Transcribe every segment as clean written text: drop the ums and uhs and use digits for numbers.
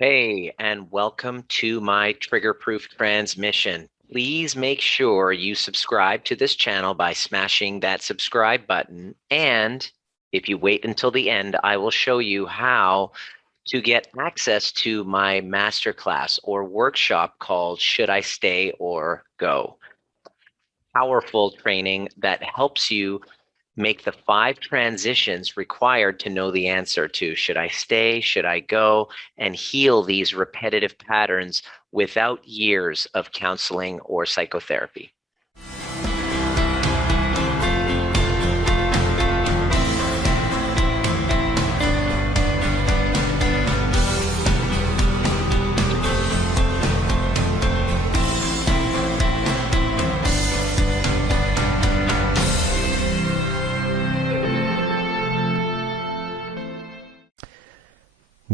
Hey, and welcome to my trigger-proof transmission. Please make sure you subscribe to this channel by smashing that subscribe button. And if you wait until the end, I will show you how to get access to my masterclass or workshop called Should I Stay or Go? Powerful training that helps you make the 5 transitions required to know the answer to should I stay, should I go, and heal these repetitive patterns without years of counseling or psychotherapy.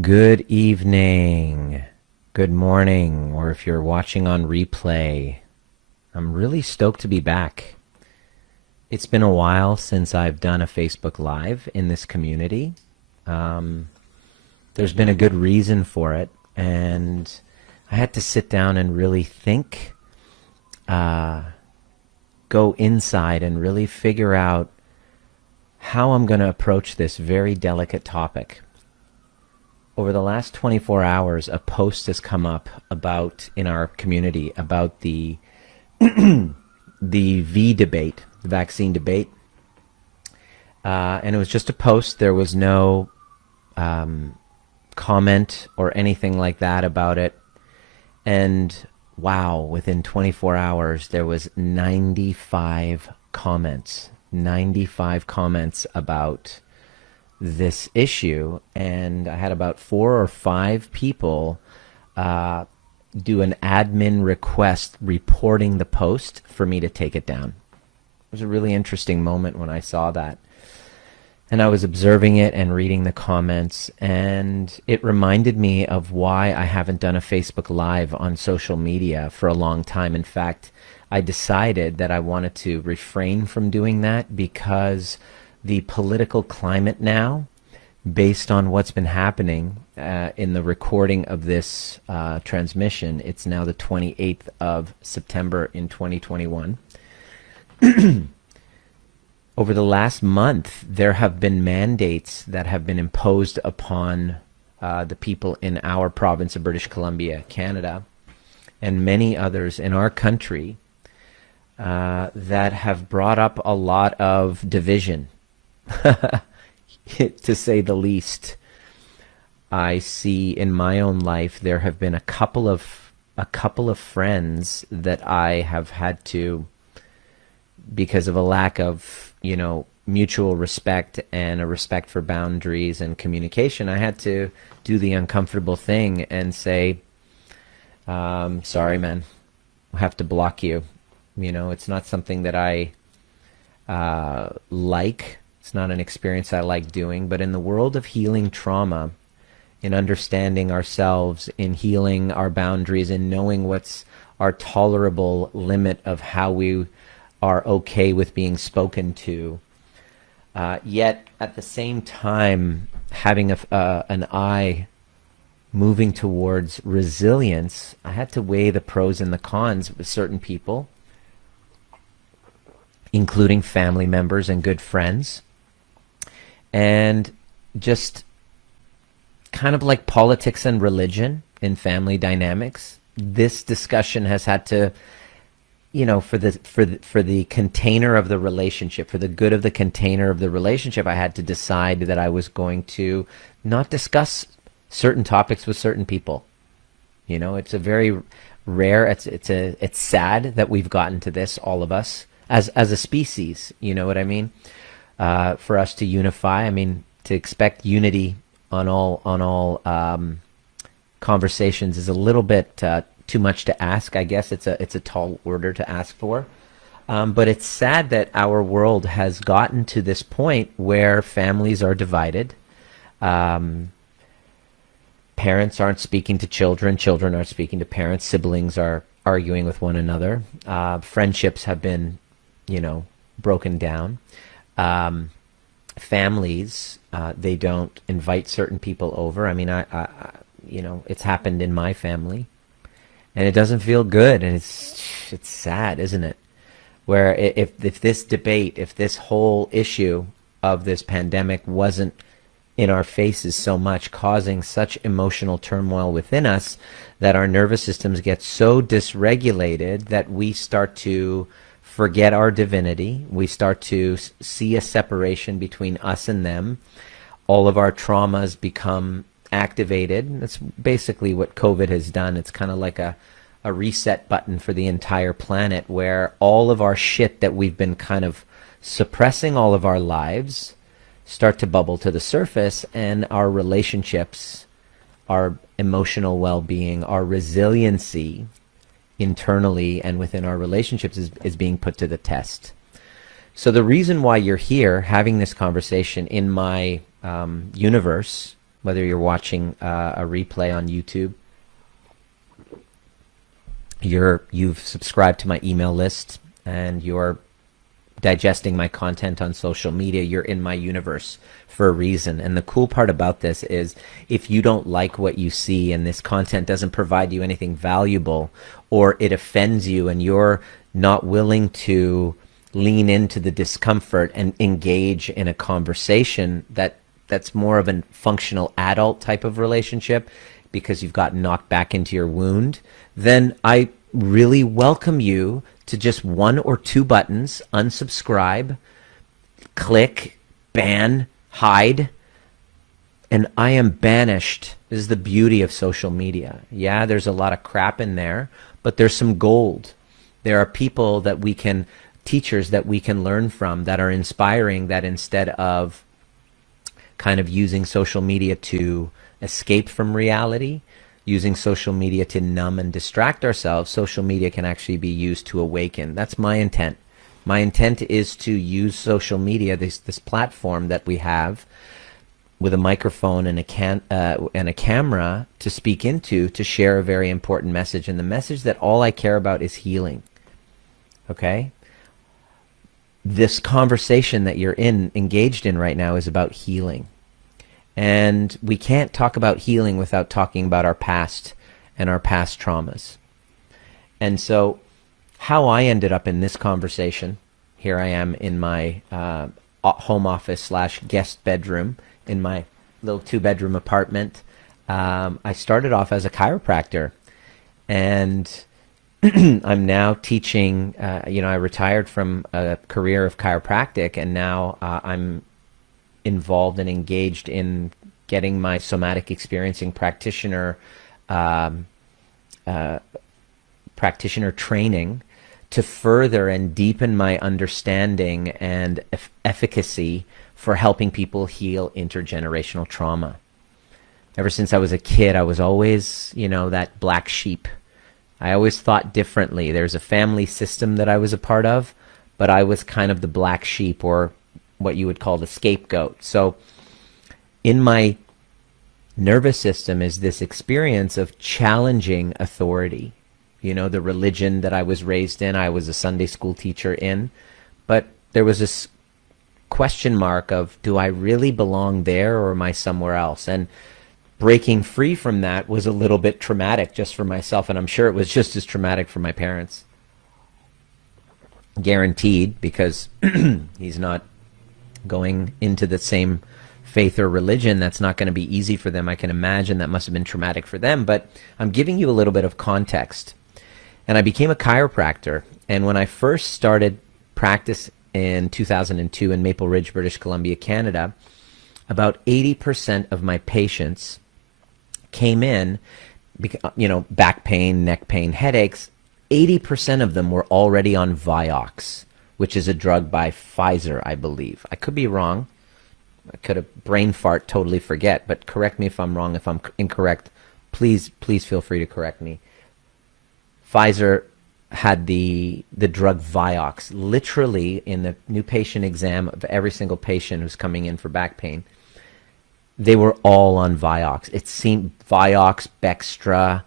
Good evening, good morning, or if you're watching on replay, I'm really stoked to be back. It's been a while since I've done a Facebook Live in this community. There's been a good reason for it, and I had to sit down and really think, go inside and really figure out how I'm going to approach this very delicate topic. Over the last 24 hours, a post has come up about in our community about the V debate, the vaccine debate, and it was just a post. There was no comment or anything like that about it. And wow, within 24 hours, there was 95 comments. 95 comments about this issue, and I had about 4 or 5 people do an admin request reporting the post for me to take it down. It was a really interesting moment when I saw that. And I was observing it and reading the comments, and it reminded me of why I haven't done a Facebook Live on social media for a long time. In fact, I decided that I wanted to refrain from doing that because the political climate now, based on what's been happening in the recording of this transmission, it's now the 28th of September in 2021. Over the last month, there have been mandates that have been imposed upon the people in our province of British Columbia, Canada, and many others in our country that have brought up a lot of division. To say the least. I see in my own life there have been a couple of friends that I have had to, because of a lack of mutual respect and a respect for boundaries and communication, I had to do the uncomfortable thing and say, sorry man, I have to block you. It's not something that I like. It's not an experience I like doing, but in the world of healing trauma, in understanding ourselves, in healing our boundaries, in knowing what's our tolerable limit of how we are okay with being spoken to, yet at the same time having an eye moving towards resilience, I had to weigh the pros and the cons with certain people, including family members and good friends. And just kind of like politics and religion in family dynamics, this discussion has had to, for the container of the relationship, for the good of the container of the relationship, I had to decide that I was going to not discuss certain topics with certain people. It's a very rare. It's sad that we've gotten to this, all of us, as a species. You know what I mean? For us to unify, to expect unity on all conversations is a little bit too much to ask. I guess it's a tall order to ask for. But it's sad that our world has gotten to this point where families are divided. Parents aren't speaking to children. Children aren't speaking to parents. Siblings are arguing with one another. Friendships have been, broken down. Families, they don't invite certain people over. it's happened in my family, and it doesn't feel good, and it's sad, isn't it? Where if this debate, if this whole issue of this pandemic wasn't in our faces so much, causing such emotional turmoil within us, that our nervous systems get so dysregulated that we start to forget our divinity. We start to see a separation between us and them. All of our traumas become activated. That's basically what COVID has done. It's kind of like a reset button for the entire planet, where all of our shit that we've been kind of suppressing all of our lives start to bubble to the surface, and our relationships, our emotional well-being, our resiliency internally and within our relationships is being put to the test. So the reason why you're here having this conversation in my universe, whether you're watching a replay on YouTube, you've subscribed to my email list, and you're digesting my content on social media, you're in my universe for a reason. And the cool part about this is, if you don't like what you see and this content doesn't provide you anything valuable, or it offends you and you're not willing to lean into the discomfort and engage in a conversation that's more of a functional adult type of relationship, because you've gotten knocked back into your wound, then I really welcome you to just one or two buttons: unsubscribe, click, ban, hide, and I am banished. This is the beauty of social media. Yeah, there's a lot of crap in there, but there's some gold. There are people that we can, teachers that we can learn from, that are inspiring, that instead of kind of using social media to escape from reality, using social media to numb and distract ourselves, social media can actually be used to awaken. That's my intent. My intent is to use social media, this platform that we have, with a microphone and a camera to speak into, to share a very important message. And the message that all I care about is healing. Okay? This conversation that you're engaged in right now is about healing. And we can't talk about healing without talking about our past and our past traumas. And so how I ended up in this conversation, here I am in my home office / guest bedroom in my little 2-bedroom apartment. I started off as a chiropractor, and I'm now teaching. I retired from a career of chiropractic, and now I'm involved and engaged in getting my somatic experiencing practitioner training to further and deepen my understanding and efficacy for helping people heal intergenerational trauma. Ever since I was a kid, I was always, that black sheep. I always thought differently. There's a family system that I was a part of, but I was kind of the black sheep, or what you would call the scapegoat. So in my nervous system is this experience of challenging authority. The religion that I was raised in, I was a Sunday school teacher in, but there was this question mark of, do I really belong there, or am I somewhere else? And breaking free from that was a little bit traumatic just for myself, and I'm sure it was just as traumatic for my parents. Guaranteed, because he's not going into the same faith or religion. That's not going to be easy for them. I can imagine that must have been traumatic for them, but I'm giving you a little bit of context. And I became a chiropractor, and when I first started practice in 2002 in Maple Ridge, British Columbia, Canada, about 80% of my patients came in, back pain, neck pain, headaches. 80% of them were already on Vioxx, which is a drug by Pfizer, I believe. I could be wrong. I could have brain fart, totally forget, but correct me if I'm wrong. If I'm incorrect, please feel free to correct me. Pfizer had the drug Vioxx. Literally, in the new patient exam of every single patient who's coming in for back pain, they were all on Vioxx. It seemed Vioxx, Bextra,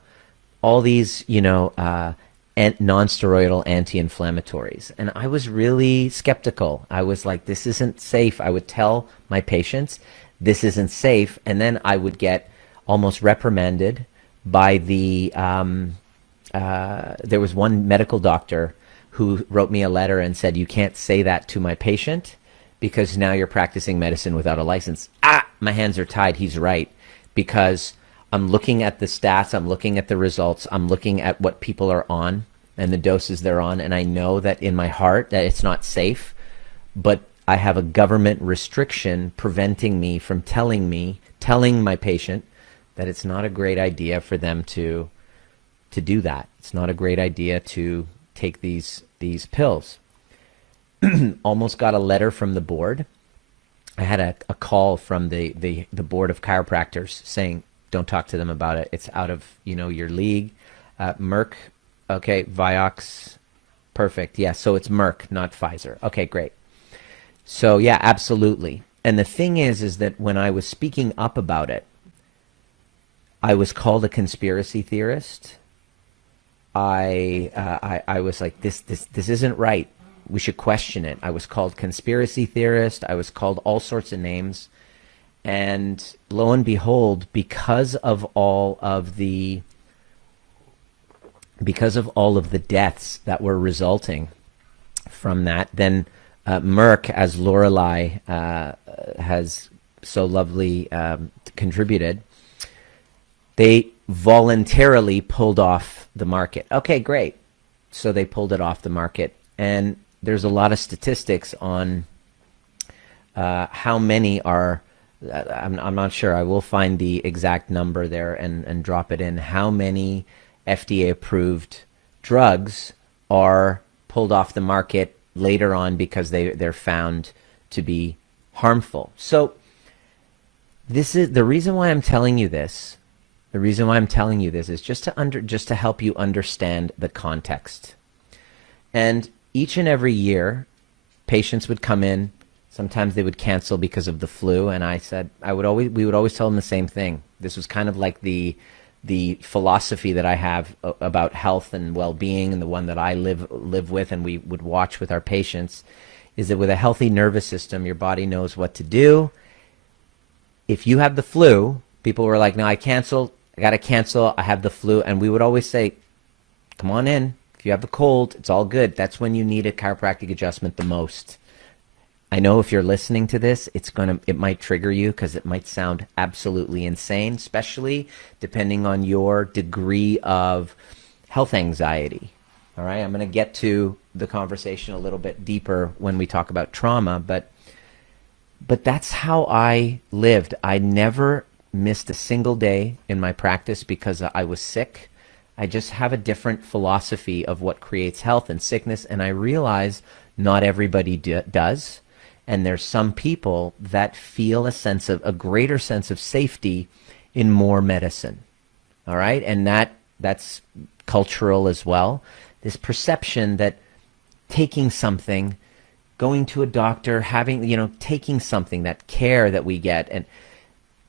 all these, non-steroidal anti-inflammatories. And I was really skeptical. I was like, this isn't safe. I would tell my patients, this isn't safe. And then I would get almost reprimanded by there was one medical doctor who wrote me a letter and said, you can't say that to my patient because now you're practicing medicine without a license. My hands are tied. He's right. Because I'm looking at the stats, I'm looking at the results, I'm looking at what people are on and the doses they're on, and I know that in my heart that it's not safe, but I have a government restriction preventing me from telling my patient that it's not a great idea for them to do that. It's not a great idea to take these pills. Almost got a letter from the board. I had a call from the board of chiropractors saying, don't talk to them about it. It's out of, your league. Merck, okay, Vioxx, perfect. Yeah, so it's Merck, not Pfizer. Okay, great. So yeah, absolutely. And the thing is that when I was speaking up about it, I was called a conspiracy theorist. I was like, this isn't right. We should question it. I was called conspiracy theorist. I was called all sorts of names. And lo and behold, because of all of the deaths that were resulting from that, then Merck, as Lorelei has so lovely contributed, they voluntarily pulled off the market. Okay, great. So they pulled it off the market. And there's a lot of statistics on how many are, I'm not sure, I will find the exact number there and drop it in, how many FDA-approved drugs are pulled off the market later on because they're found to be harmful. So this is the reason why I'm telling you this. The reason why I'm telling you this is just to help you understand the context. And each and every year, patients would come in. Sometimes they would cancel because of the flu, and we would always tell them the same thing. This was kind of like the philosophy that I have about health and well-being, and the one that I live with, and we would watch with our patients, is that with a healthy nervous system, your body knows what to do. If you have the flu, people were like, "No, I got to cancel. I have the flu," and we would always say, "Come on in. If you have a cold, it's all good." That's when you need a chiropractic adjustment the most. I know if you're listening to this, it might trigger you because it might sound absolutely insane, especially depending on your degree of health anxiety. All right, I'm going to get to the conversation a little bit deeper when we talk about trauma, but that's how I lived. I never missed a single day in my practice because I was sick. I just have a different philosophy of what creates health and sickness, and I realize not everybody does. And there's some people that feel a greater sense of safety in more medicine. All right? And that's cultural as well. This perception that taking something, going to a doctor, taking something, that care that we get, and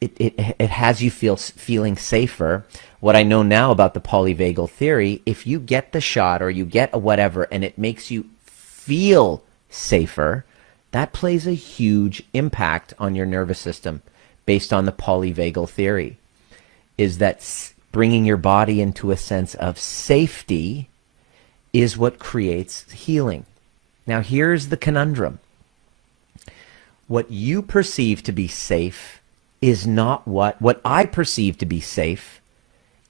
it has you feeling safer. What I know now about the polyvagal theory, if you get the shot or you get a whatever and it makes you feel safer, that plays a huge impact on your nervous system based on the polyvagal theory, is that bringing your body into a sense of safety is what creates healing. Now, here's the conundrum. What you perceive to be safe is not what I perceive to be safe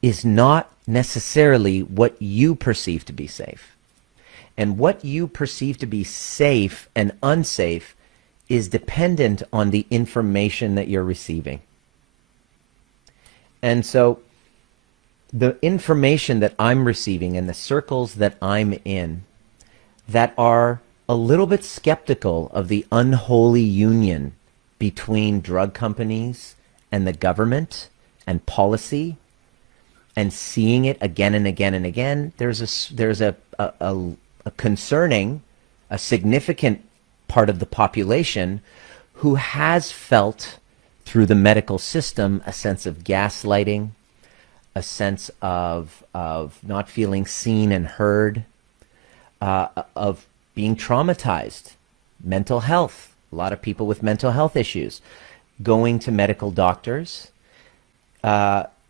is not necessarily what you perceive to be safe. And what you perceive to be safe and unsafe is dependent on the information that you're receiving. And so the information that I'm receiving and the circles that I'm in that are a little bit skeptical of the unholy union between drug companies and the government and policy, and seeing it again and again and again, there's a concerning, a significant part of the population who has felt through the medical system a sense of gaslighting, a sense of not feeling seen and heard, of being traumatized, mental health. A lot of people with mental health issues going to medical doctors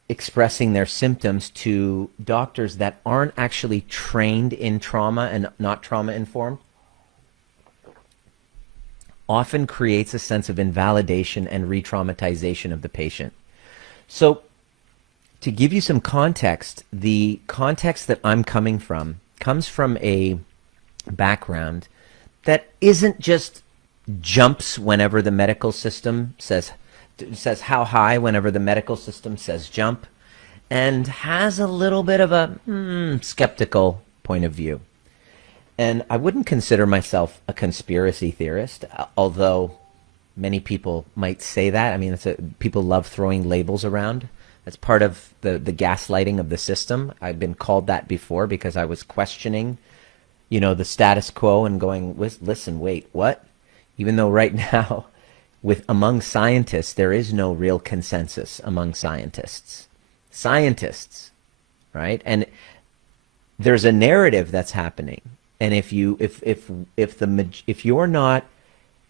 expressing their symptoms to doctors that aren't actually trained in trauma and not trauma informed often creates a sense of invalidation and re-traumatization of the patient. So to give you some context, the context that I'm coming from comes from a background that isn't just jumps whenever the medical system says how high whenever the medical system says jump, and has a little bit of a skeptical point of view. And I wouldn't consider myself a conspiracy theorist, although many people might say that. I mean, people love throwing labels around. That's part of the gaslighting of the system. I've been called that before because I was questioning, the status quo and going, listen, wait, what? Even though right now, among scientists, there is no real consensus among scientists. Scientists, right? And there's a narrative that's happening. And if you're not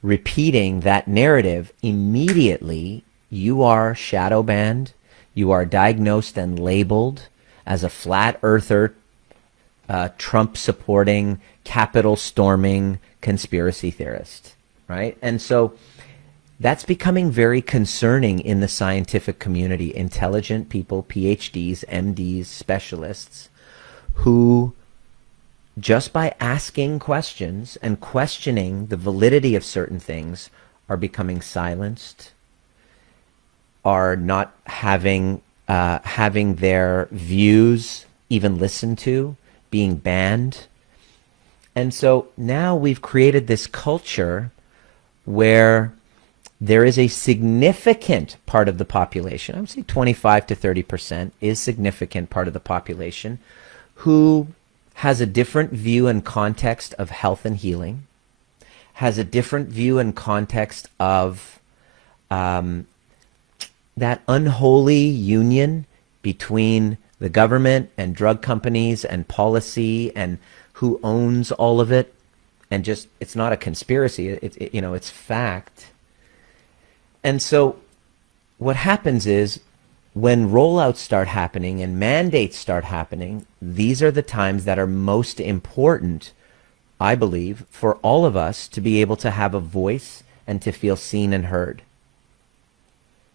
repeating that narrative, immediately you are shadow banned, you are diagnosed and labeled as a flat earther, Trump supporting, Capitol storming conspiracy theorist, right? And so that's becoming very concerning in the scientific community. Intelligent people, PhDs, MDs, specialists, who just by asking questions and questioning the validity of certain things are becoming silenced, are not having their views even listened to, being banned. And so now we've created this culture where there is a significant part of the population, I would say 25 to 30% is significant part of the population, who has a different view and context of health and healing, has a different view and context of that unholy union between the government and drug companies and policy and who owns all of it. And just, it's not a conspiracy, it's fact. And so what happens is, when rollouts start happening and mandates start happening, these are the times that are most important, I believe, for all of us to be able to have a voice and to feel seen and heard.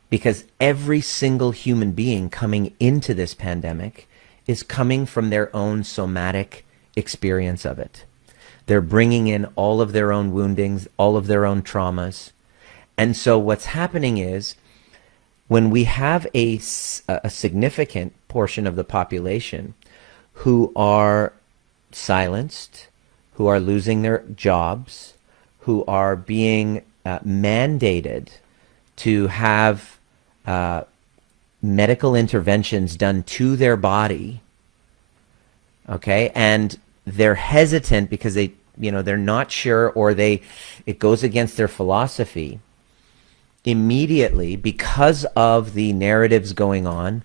Because every single human being coming into this pandemic is coming from their own somatic experience of it. They're bringing in all of their own woundings, all of their own traumas. And so what's happening is, when we have a significant portion of the population who are silenced, who are losing their jobs, who are being mandated to have medical interventions done to their body, okay, and they're hesitant because they're not sure, or it goes against their philosophy. Immediately, because of the narratives going on,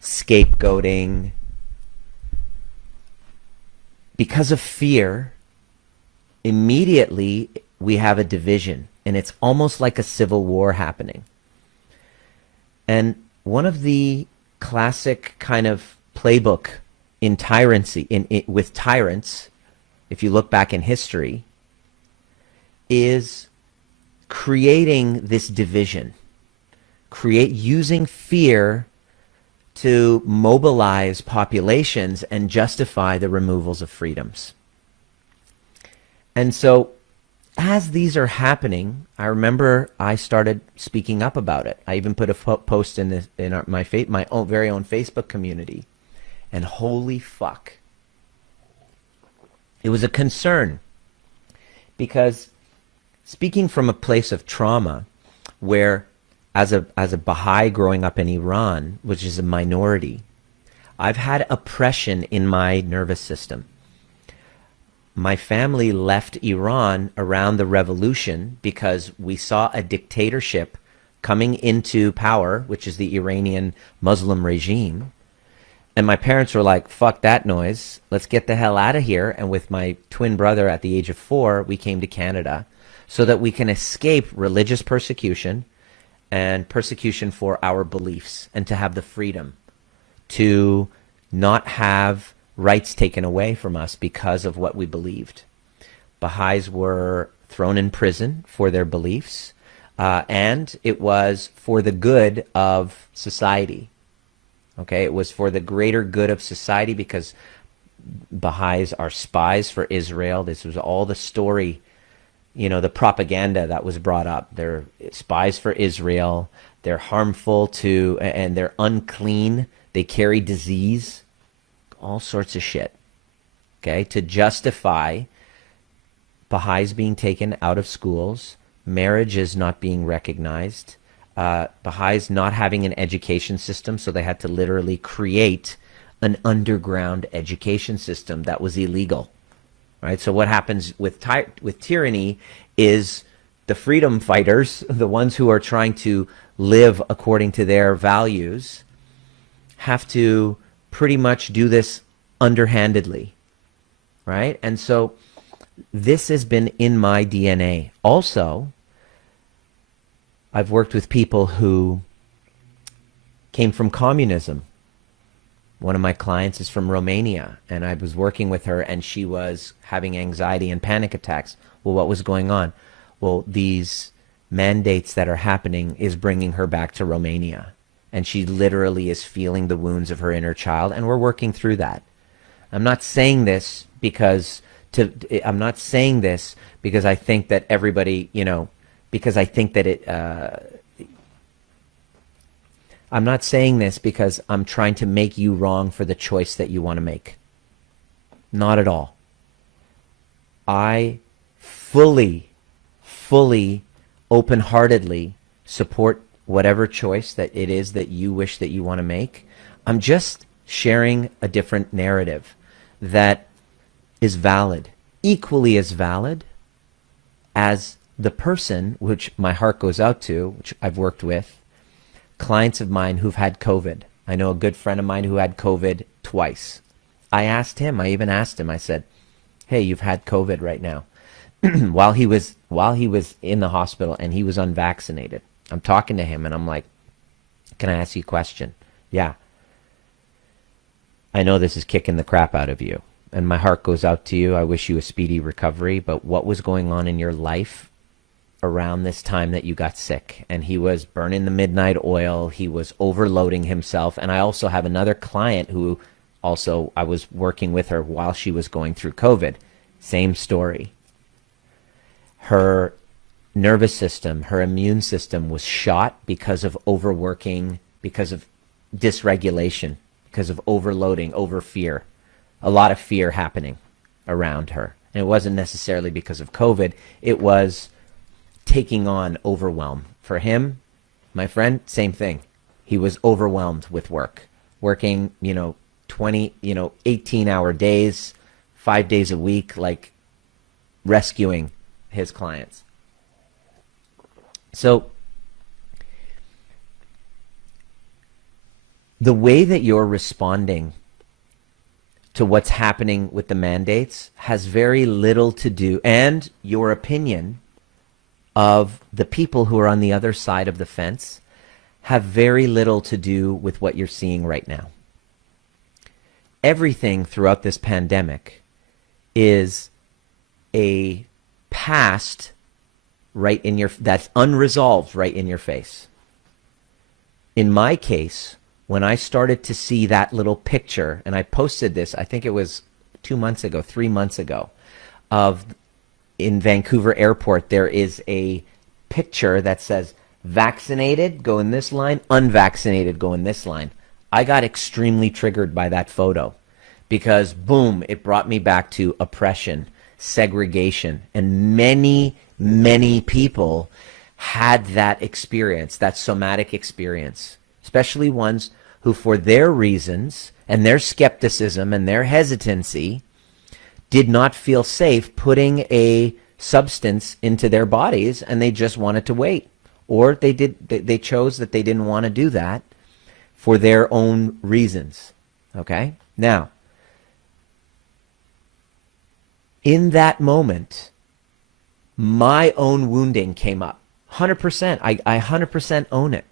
scapegoating, because of fear, immediately we have a division, and it's almost like a civil war happening. And one of the classic kind of playbook in tyrancy, with tyrants, if you look back in history, is creating this division, using fear to mobilize populations and justify the removals of freedoms. And so as these are happening, I remember I started speaking up about it. I even put a post in my very own Facebook community, and holy fuck, it was a concern, because speaking from a place of trauma, where as a Baha'i growing up in Iran, which is a minority, I've had oppression in my nervous system. My family left Iran around the revolution because we saw a dictatorship coming into power, which is the Iranian Muslim regime. And my parents were like, fuck that noise, let's get the hell out of here. And with my twin brother at the age of 4, we came to Canada so that we can escape religious persecution and persecution for our beliefs, and to have the freedom to not have rights taken away from us because of what we believed. Baha'is were thrown in prison for their beliefs, and it was for the good of society. Okay, it was for the greater good of society, because Baha'is are spies for Israel. This was all the story, the propaganda that was brought up. They're spies for Israel. They're harmful to, and they're unclean. They carry disease, all sorts of shit. Okay, to justify Baha'is being taken out of schools, marriage is not being recognized, Baha'is not having an education system, so they had to literally create an underground education system that was illegal, right? So what happens with tyranny is the freedom fighters, the ones who are trying to live according to their values, have to pretty much do this underhandedly, right? And so this has been in my DNA. Also, I've worked with people who came from communism. One of my clients is from Romania, and I was working with her, and she was having anxiety and panic attacks. Well, what was going on? Well, these mandates that are happening is bringing her back to Romania, and she literally is feeling the wounds of her inner child, and we're working through that. I'm not saying this because I think that everybody, because I think that I'm not saying this because I'm trying to make you wrong for the choice that you want to make. Not at all. I fully, open-heartedly support whatever choice that it is that you wish that you want to make. I'm just sharing a different narrative that is valid, equally as valid as the person, which my heart goes out to, which I've worked with, clients of mine who've had COVID. I know a good friend of mine who had COVID twice. I even asked him, I said, hey, you've had COVID right now. while he was in the hospital and he was unvaccinated. I'm talking to him and I'm like, can I ask you a question? Yeah. I know this is kicking the crap out of you, and my heart goes out to you. I wish you a speedy recovery, but what was going on in your life around this time that you got sick? And he was burning the midnight oil. He was overloading himself. And I also have another client who also, I was working with her while she was going through COVID. Same story. Her nervous system, her immune system was shot because of overworking, because of dysregulation, because of overloading, over fear. A lot of fear happening around her. And it wasn't necessarily because of COVID. It was taking on overwhelm. For him, my friend, same thing. He was overwhelmed with work. Working, 18-hour days, 5 days a week, like rescuing his clients. So the way that you're responding to what's happening with the mandates has very little to do, and your opinion of the people who are on the other side of the fence have very little to do with what you're seeing right now. Everything throughout this pandemic is a past that's unresolved right in your face. In my case, when I started to see that little picture, and I posted this, I think it was 3 months ago, of in Vancouver Airport, there is a picture that says, vaccinated, go in this line, unvaccinated, go in this line. I got extremely triggered by that photo because, boom, it brought me back to oppression, segregation, and many, many people had that experience, that somatic experience, especially ones who, for their reasons and their skepticism and their hesitancy, did not feel safe putting a substance into their bodies, and they just wanted to wait. Or they chose that they didn't want to do that for their own reasons. Okay? Now, in that moment, my own wounding came up. 100%. I 100% own it.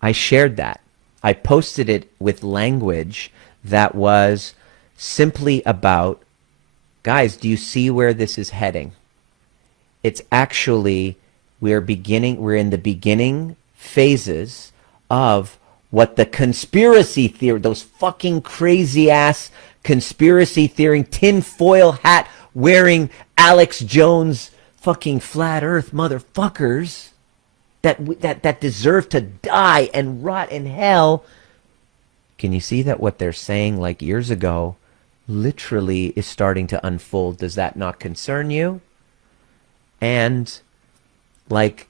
I shared that. I posted it with language that was simply about, guys, do you see where this is heading? It's actually, we're in the beginning phases of what the conspiracy theory, those fucking crazy ass conspiracy theory, tinfoil hat wearing Alex Jones fucking flat earth motherfuckers that deserve to die and rot in hell. Can you see that what they're saying like years ago literally is starting to unfold? Does that not concern you? And like,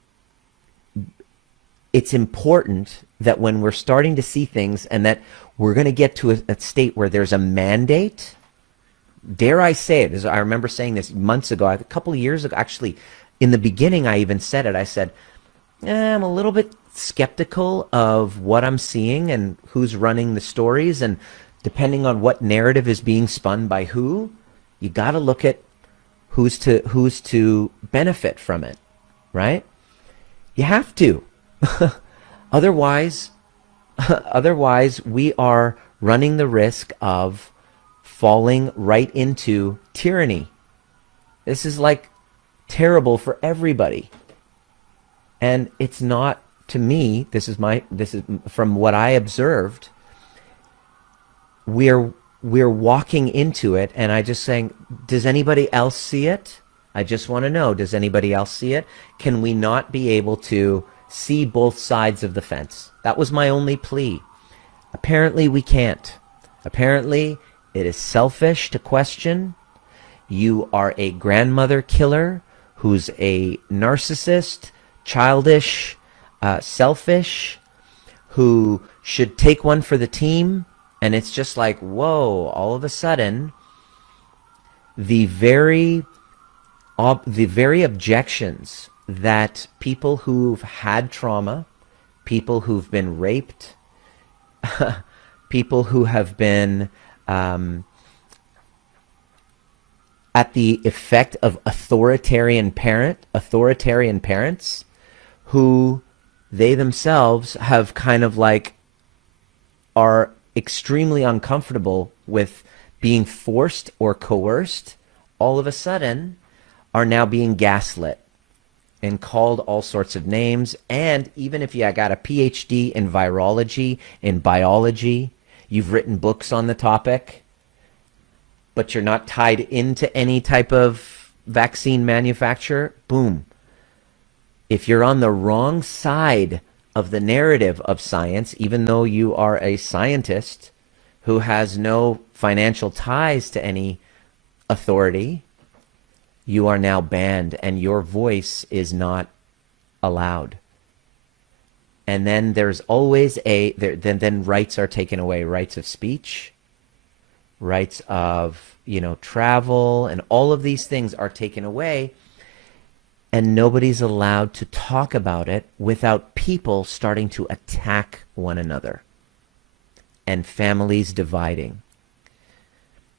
it's important that when we're starting to see things and that we're going to get to a state where there's a mandate, dare I say it, as I remember saying this months ago, a couple of years ago, actually, in the beginning, I even said it. I said, I'm a little bit skeptical of what I'm seeing and who's running the stories. And depending on what narrative is being spun by who, you got to look at who's to benefit from it, right? You have to. Otherwise, we are running the risk of falling right into tyranny. This is like terrible for everybody. And it's not, to me, this is from what I observed, we're walking into it, and I just saying, does anybody else see it? I just want to know, does anybody else see it? Can we not be able to see both sides of the fence? That was my only plea. Apparently we can't. Apparently it is selfish to question. You are a grandmother killer who's a narcissist, childish, selfish, who should take one for the team. And it's just like, whoa, all of a sudden, the very objections that people who've had trauma, people who've been raped, people who have been at the effect of authoritarian parents, who they themselves have kind of like are extremely uncomfortable with being forced or coerced, all of a sudden are now being gaslit and called all sorts of names. And even if you got a PhD in virology, in biology, you've written books on the topic, but you're not tied into any type of vaccine manufacturer, boom. If you're on the wrong side of the narrative of science, even though you are a scientist who has no financial ties to any authority, you are now banned and your voice is not allowed. And then there's always then rights are taken away, rights of speech, rights of, travel, and all of these things are taken away. And nobody's allowed to talk about it without people starting to attack one another and families dividing.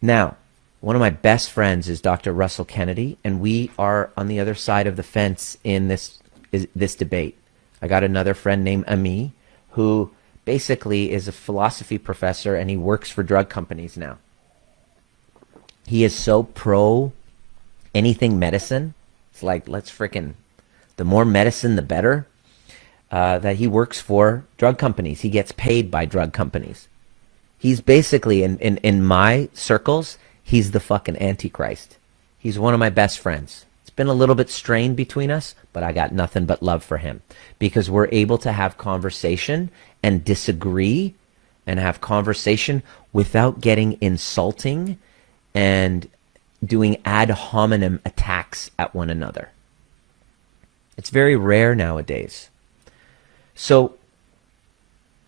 Now, one of my best friends is Dr. Russell Kennedy, and we are on the other side of the fence in this debate. I got another friend named Ami, who basically is a philosophy professor, and he works for drug companies now. He is so pro anything medicine. It's like, let's frickin', the more medicine, the better, that he works for drug companies. He gets paid by drug companies. He's basically, in my circles, he's the fucking Antichrist. He's one of my best friends. It's been a little bit strained between us, but I got nothing but love for him because we're able to have conversation and disagree and have conversation without getting insulting and doing ad hominem attacks at one another. It's very rare nowadays. So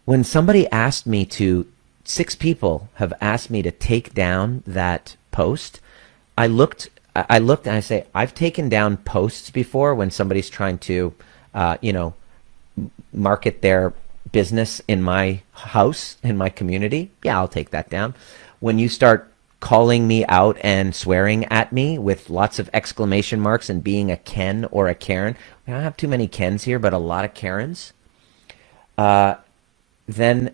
when somebody asked me to, 6 people have asked me to take down that post, I looked and I say, I've taken down posts before when somebody's trying to, market their business in my house, in my community. Yeah, I'll take that down. When you start calling me out and swearing at me with lots of exclamation marks and being a Ken or a Karen. We don't have too many Kens here, but a lot of Karens. Then,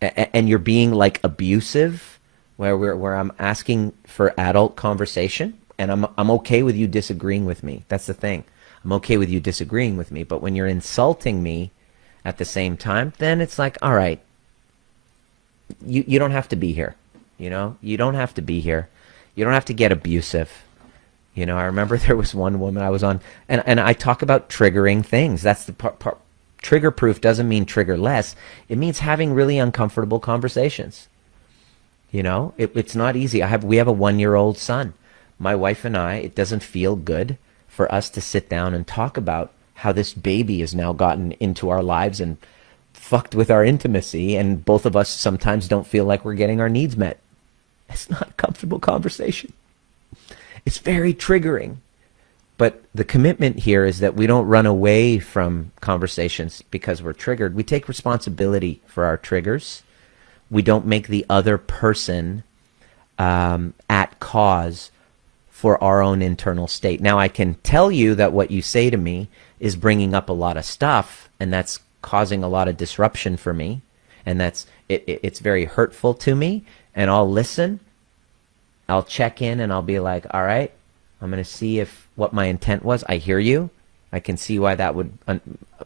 and you're being like abusive, where I'm asking for adult conversation, and I'm okay with you disagreeing with me. That's the thing. I'm okay with you disagreeing with me, but when you're insulting me at the same time, then it's like, all right, you don't have to be here. You don't have to be here. You don't have to get abusive. I remember there was one woman I was on, and I talk about triggering things. That's the part. Trigger proof doesn't mean trigger less. It means having really uncomfortable conversations. It's not easy. We have a 1-year-old son. My wife and I, it doesn't feel good for us to sit down and talk about how this baby has now gotten into our lives and fucked with our intimacy, and both of us sometimes don't feel like we're getting our needs met. It's not a comfortable conversation. It's very triggering. But the commitment here is that we don't run away from conversations because we're triggered. We take responsibility for our triggers. We don't make the other person at cause for our own internal state. Now, I can tell you that what you say to me is bringing up a lot of stuff, and that's causing a lot of disruption for me, and it's very hurtful to me, and I'll listen. I'll check in, and I'll be like, all right, I'm going to see what my intent was. I hear you. I can see why that would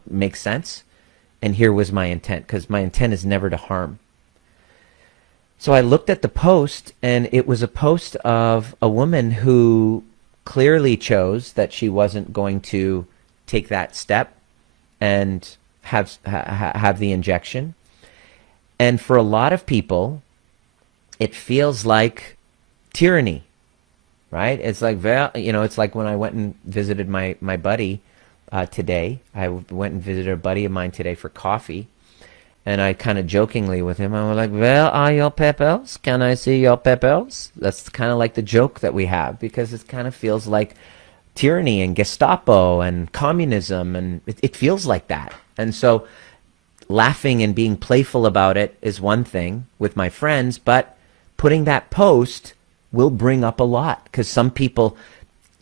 make sense, and here was my intent, because my intent is never to harm. So I looked at the post, and it was a post of a woman who clearly chose that she wasn't going to take that step and have the injection. And for a lot of people, it feels like tyranny, right? It's like, it's like when I went and visited my buddy today. I went and visited a buddy of mine today for coffee. And I kind of jokingly with him, I was like, where are your papers? Can I see your papers? That's kind of like the joke that we have, because it kind of feels like tyranny and Gestapo and communism, and it feels like that. And so laughing and being playful about it is one thing with my friends, but putting that post will bring up a lot, because some people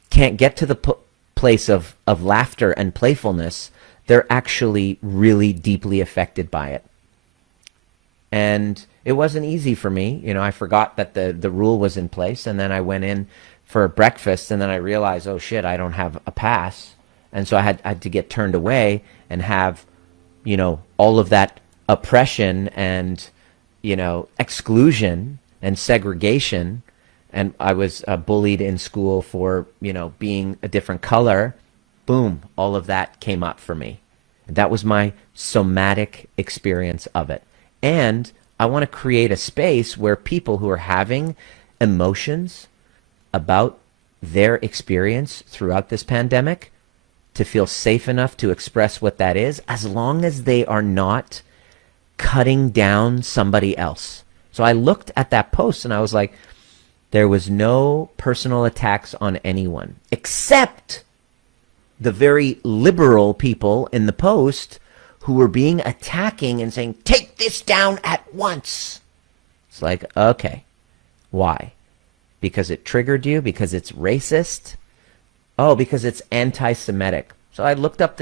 can't get to the place of laughter and playfulness. They're actually really deeply affected by it. And it wasn't easy for me. I forgot that the rule was in place. And then I went in for breakfast, and then I realized, oh shit, I don't have a pass. And so I had to get turned away and have, all of that oppression and, exclusion and segregation. And I was bullied in school for, being a different color. Boom, all of that came up for me. That was my somatic experience of it. And I want to create a space where people who are having emotions about their experience throughout this pandemic to feel safe enough to express what that is, as long as they are not cutting down somebody else. So I looked at that post and I was like, there was no personal attacks on anyone except the very liberal people in the post who were being attacking and saying, take this down at once. It's like, okay, why? Because it triggered you? Because it's racist? Oh, because it's anti-Semitic. So I looked up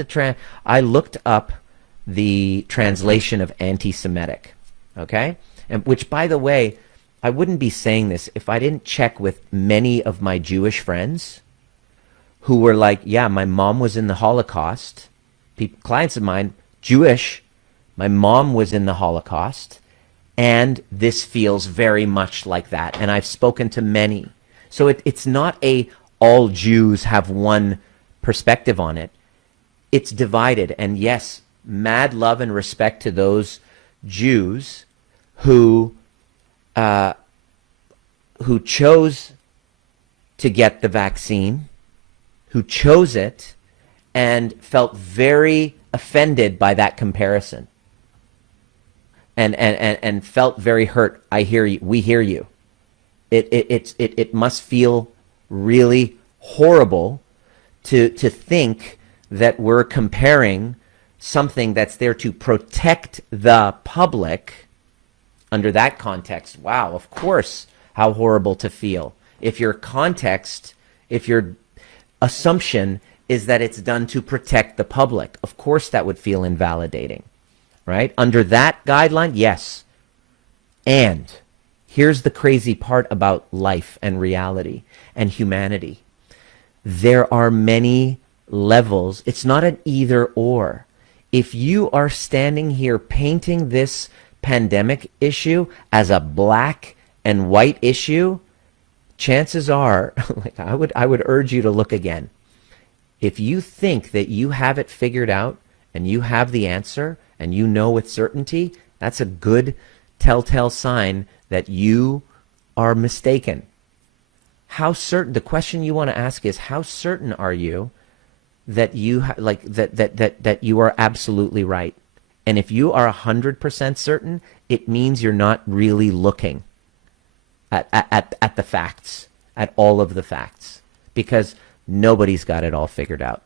the translation of anti-Semitic, okay? And which, by the way, I wouldn't be saying this if I didn't check with many of my Jewish friends who were like, yeah, my mom was in the Holocaust. Clients of mine, Jewish, my mom was in the Holocaust, and this feels very much like that. And I've spoken to many. So it's not all Jews have one perspective on it. It's divided. And yes, mad love and respect to those Jews who chose to get the vaccine, who chose it, and felt very offended by that comparison, and felt very hurt. I hear you. We hear you. It must feel really horrible to think that we're comparing something that's there to protect the public under that context. Wow, of course how horrible to feel. If your context, if your assumption is that it's done to protect the public, of course that would feel invalidating, right? Under that guideline, yes. And here's the crazy part about life and reality and humanity. There are many levels. It's not an either or. If you are standing here painting this pandemic issue as a black and white issue, chances are, like I would urge you to look again. If you think that you have it figured out and you have the answer and you know with certainty, that's a good telltale sign that you are mistaken. How certain, the question you want to ask is, how certain are you that you that you are absolutely right? And if you are 100% certain, it means you're not really looking at the facts, at all of the facts, because nobody's got it all figured out.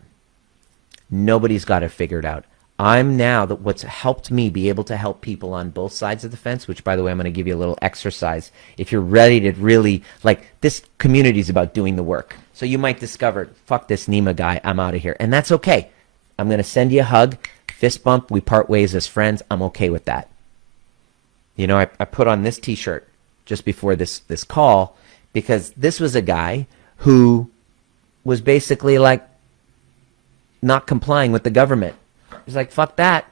Nobody's got it figured out. I'm now that what's helped me be able to help people on both sides of the fence, which, by the way, I'm going to give you a little exercise. If you're ready to really, like, this community is about doing the work. So you might discover, fuck this Nima guy, I'm out of here. And that's okay. I'm going to send you a hug, fist bump, we part ways as friends. I'm okay with that. You know, I put on this t-shirt just before this call because this was a guy who was basically like not complying with the government. He's like, fuck that.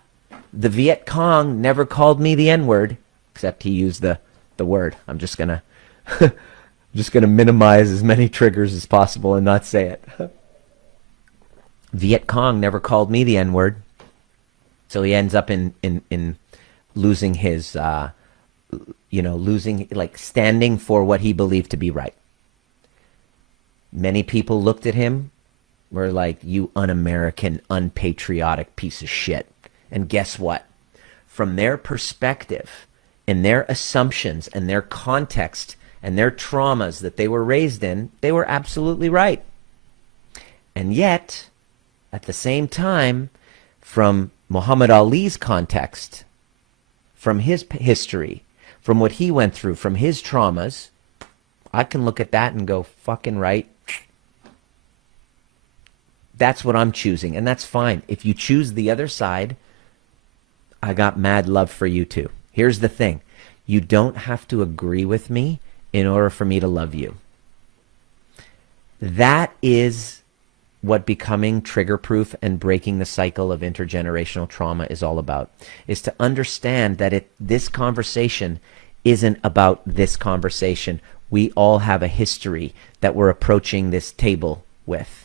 The Viet Cong never called me the N-word, except he used the word. I'm just gonna minimize as many triggers as possible and not say it. Viet Cong never called me the N-word. So he ends up in losing his standing for what he believed to be right. Many people looked at him, were like, you un-American, unpatriotic piece of shit. And guess what? From their perspective and their assumptions and their context and their traumas that they were raised in, they were absolutely right. And yet, at the same time, from Muhammad Ali's context, from his history, from what he went through, from his traumas, I can look at that and go, fucking right. That's what I'm choosing, and that's fine. If you choose the other side, I got mad love for you too. Here's the thing. You don't have to agree with me in order for me to love you. That is what becoming trigger-proof and breaking the cycle of intergenerational trauma is all about, is to understand that this conversation isn't about this conversation. We all have a history that we're approaching this table with.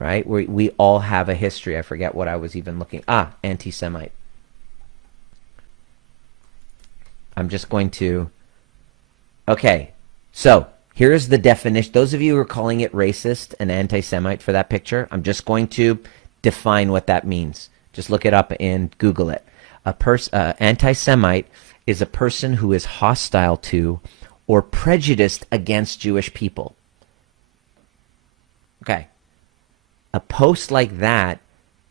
Right? We all have a history. I forget what I was even looking. Anti-Semite. I'm just going to... Okay, so here's the definition. Those of you who are calling it racist and anti-Semite for that picture, I'm just going to define what that means. Just look it up and Google it. Anti-Semite is a person who is hostile to or prejudiced against Jewish people. Okay. A post like that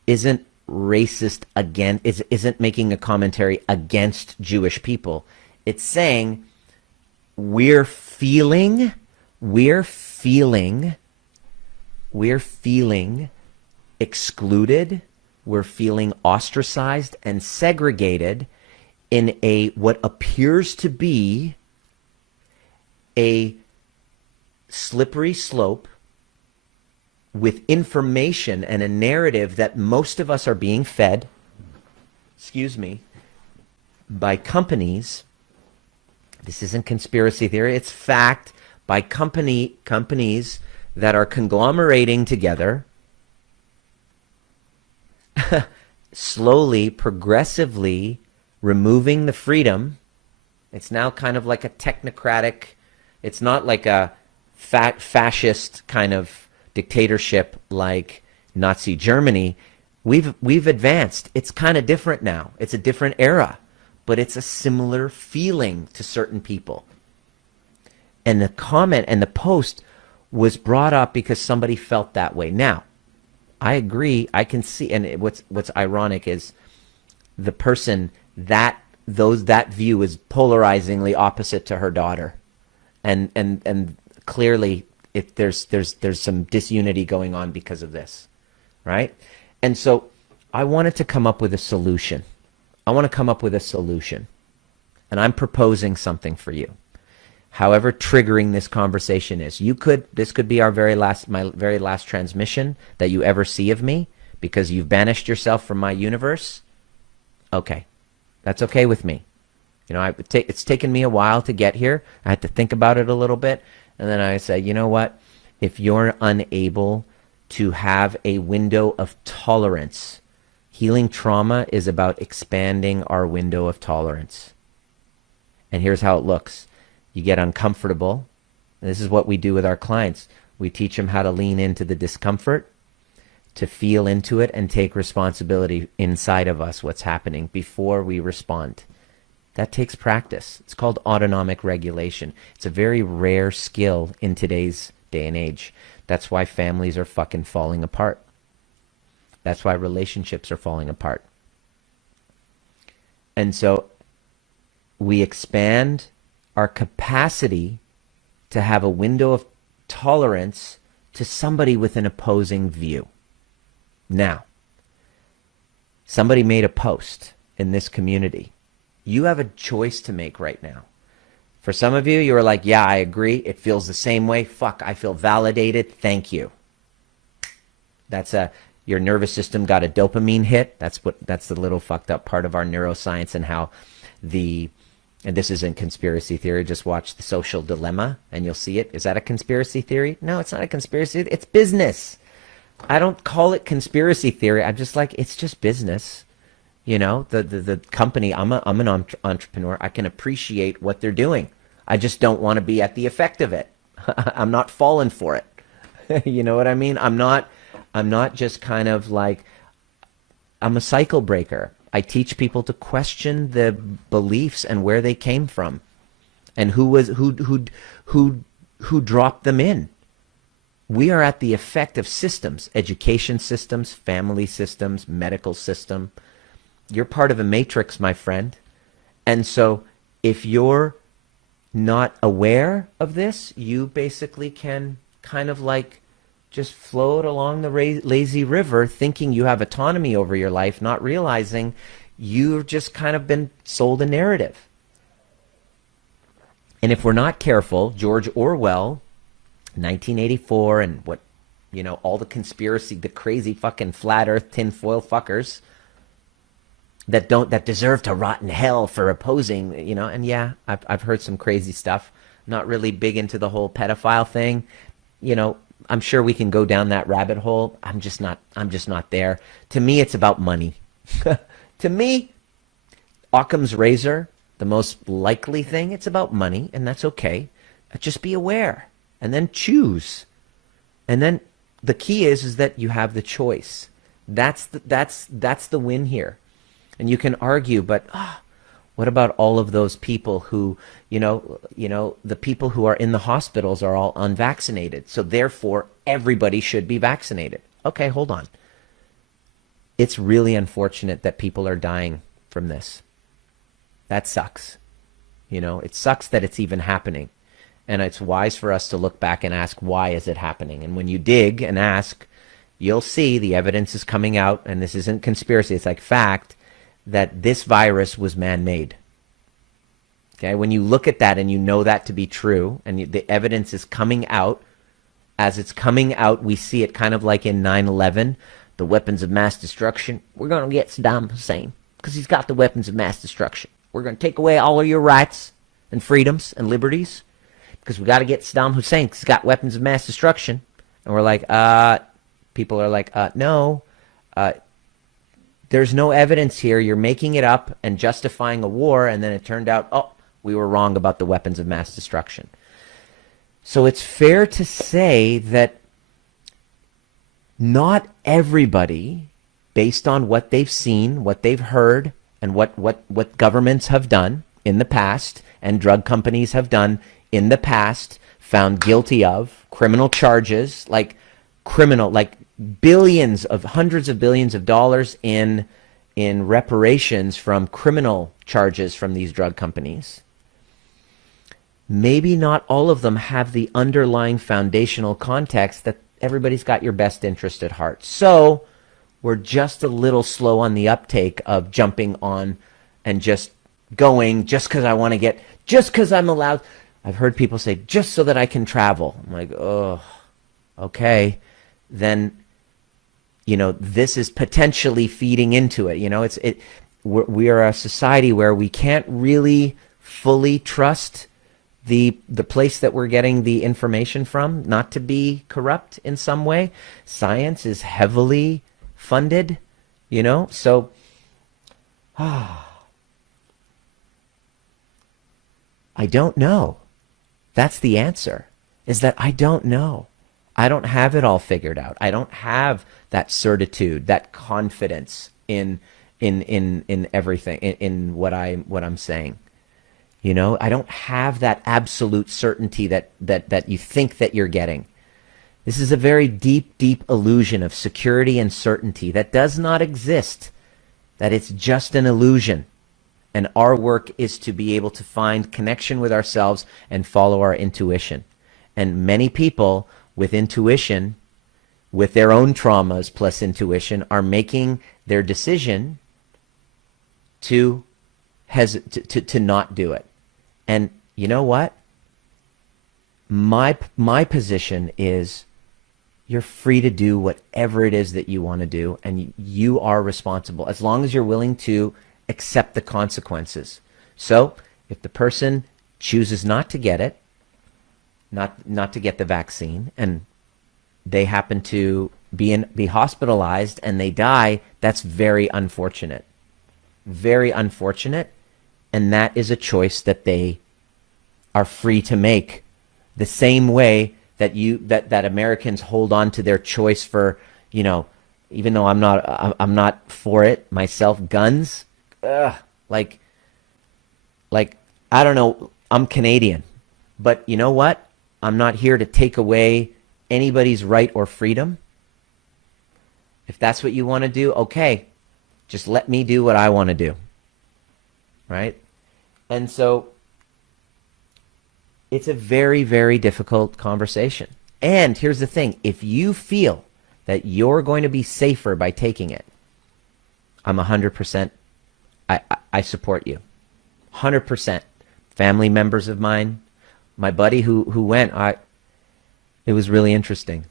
isn't racist again, isn't making a commentary against Jewish people. It's saying we're feeling excluded, we're feeling ostracized and segregated in what appears to be a slippery slope with information and a narrative that most of us are being fed, by companies. This isn't conspiracy theory, it's fact, by companies that are conglomerating together, slowly, progressively removing the freedom. It's now kind of like a technocratic, it's not like a fascist kind of dictatorship like Nazi Germany. We've advanced. It's kind of different now. It's a different era, but it's a similar feeling to certain people. And the comment and the post was brought up because somebody felt that way. Now, I agree. I can see, and what's ironic is the person that view is polarizingly opposite to her daughter. and clearly there's some disunity going on because of this, right? And so I wanted to come up with a solution. I want to come up with a solution, and I'm proposing something for you. However triggering this conversation is, this could be my very last transmission that you ever see of me, because you've banished yourself from my universe. Okay, that's okay with me. You know, it's taken me a while to get here. I had to think about it a little bit. And then I said, you know what? If you're unable to have a window of tolerance, healing trauma is about expanding our window of tolerance. And here's how it looks. You get uncomfortable. And this is what we do with our clients. We teach them how to lean into the discomfort, to feel into it, and take responsibility inside of us what's happening before we respond. That takes practice. It's called autonomic regulation. It's a very rare skill in today's day and age. That's why families are fucking falling apart. That's why relationships are falling apart. And so we expand our capacity to have a window of tolerance to somebody with an opposing view. Now, somebody made a post in this community. You have a choice to make right now. For some of you, you're like, yeah, I agree. It feels the same way. Fuck, I feel validated. Thank you. Your nervous system got a dopamine hit. That's the little fucked up part of our neuroscience, and how and this isn't conspiracy theory. Just watch The Social Dilemma and you'll see it. Is that a conspiracy theory? No, it's not a conspiracy. It's business. I don't call it conspiracy theory. I'm just like, it's just business. You know, the company, I'm an entrepreneur. I can appreciate what they're doing. I just don't want to be at the effect of it. I'm not falling for it. You know what I mean? I'm not just kind of like, I'm a cycle breaker. I teach people to question the beliefs and where they came from, and who dropped them in. We are at the effect of systems, education systems, family systems, medical system. You're part of a matrix, my friend. And so if you're not aware of this, you basically can kind of like just float along the lazy river thinking you have autonomy over your life, not realizing you've just kind of been sold a narrative. And if we're not careful, George Orwell, 1984, and what, you know, all the conspiracy, the crazy fucking flat earth tinfoil fuckers that deserve to rot in hell for opposing, you know. And yeah, I've heard some crazy stuff. Not really big into the whole pedophile thing. You know, I'm sure we can go down that rabbit hole. I'm just not there. To me, it's about money. To me, Occam's razor, the most likely thing, it's about money, and that's okay. Just be aware, and then choose. And then the key is that you have the choice. That's the win here. And you can argue, but what about all of those people who, you know, the people who are in the hospitals are all unvaccinated, so therefore everybody should be vaccinated. Okay, hold on. It's really unfortunate that people are dying from this. That sucks. You know, it sucks that it's even happening. And it's wise for us to look back and ask, why is it happening? And when you dig and ask, you'll see the evidence is coming out, and this isn't conspiracy, it's like fact, that this virus was man-made. Okay, when you look at that and you know that to be true, and the evidence is coming out, as it's coming out, we see it kind of like in 9/11, the weapons of mass destruction. We're going to get Saddam Hussein because he's got the weapons of mass destruction. We're going to take away all of your rights and freedoms and liberties because we got to get Saddam Hussein because he's got weapons of mass destruction. And we're like, people are like, no, there's no evidence here. You're making it up and justifying a war. And then it turned out, oh, we were wrong about the weapons of mass destruction. So it's fair to say that not everybody, based on what they've seen, what they've heard, and what governments have done in the past and drug companies have done in the past, found guilty of criminal charges, like billions of hundreds of billions of dollars in reparations from criminal charges from these drug companies. maybe not all of them have the underlying foundational context that everybody's got your best interest at heart. So we're just a little slow on the uptake of jumping on and just going just because I want to get, just because I'm allowed. I've heard people say, just so that I can travel. I'm like, oh, okay. Then, this is potentially feeding into it. We are a society where we can't really fully trust the place that we're getting the information from, not to be corrupt in some way. Science is heavily funded, so I don't know. That's the answer, is that I don't know. I don't have it all figured out. I don't have that certitude, that confidence in everything, in what I'm saying. I don't have that absolute certainty that you think that you're getting. This is a very deep, deep illusion of security and certainty that does not exist, that it's just an illusion. And our work is to be able to find connection with ourselves and follow our intuition. And many people with intuition, with their own traumas plus intuition, are making their decision to not do it. And you know what? My position is, you're free to do whatever it is that you want to do, and you are responsible as long as you're willing to accept the consequences. So if the person chooses not to get it, not to get the vaccine, and they happen to be hospitalized and they die, that's very unfortunate. Very unfortunate. And that is a choice that they are free to make. The same way that that Americans hold on to their choice for, even though I'm not for it myself, guns. Like I don't know, I'm Canadian, but you know what? I'm not here to take away anybody's right or freedom. If that's what you want to do, okay, just let me do what I want to do, right? And so it's a very, very difficult conversation. And here's the thing, if you feel that you're going to be safer by taking it, I'm 100%, I support you. 100%. Family members of mine, my buddy who went, it was really interesting.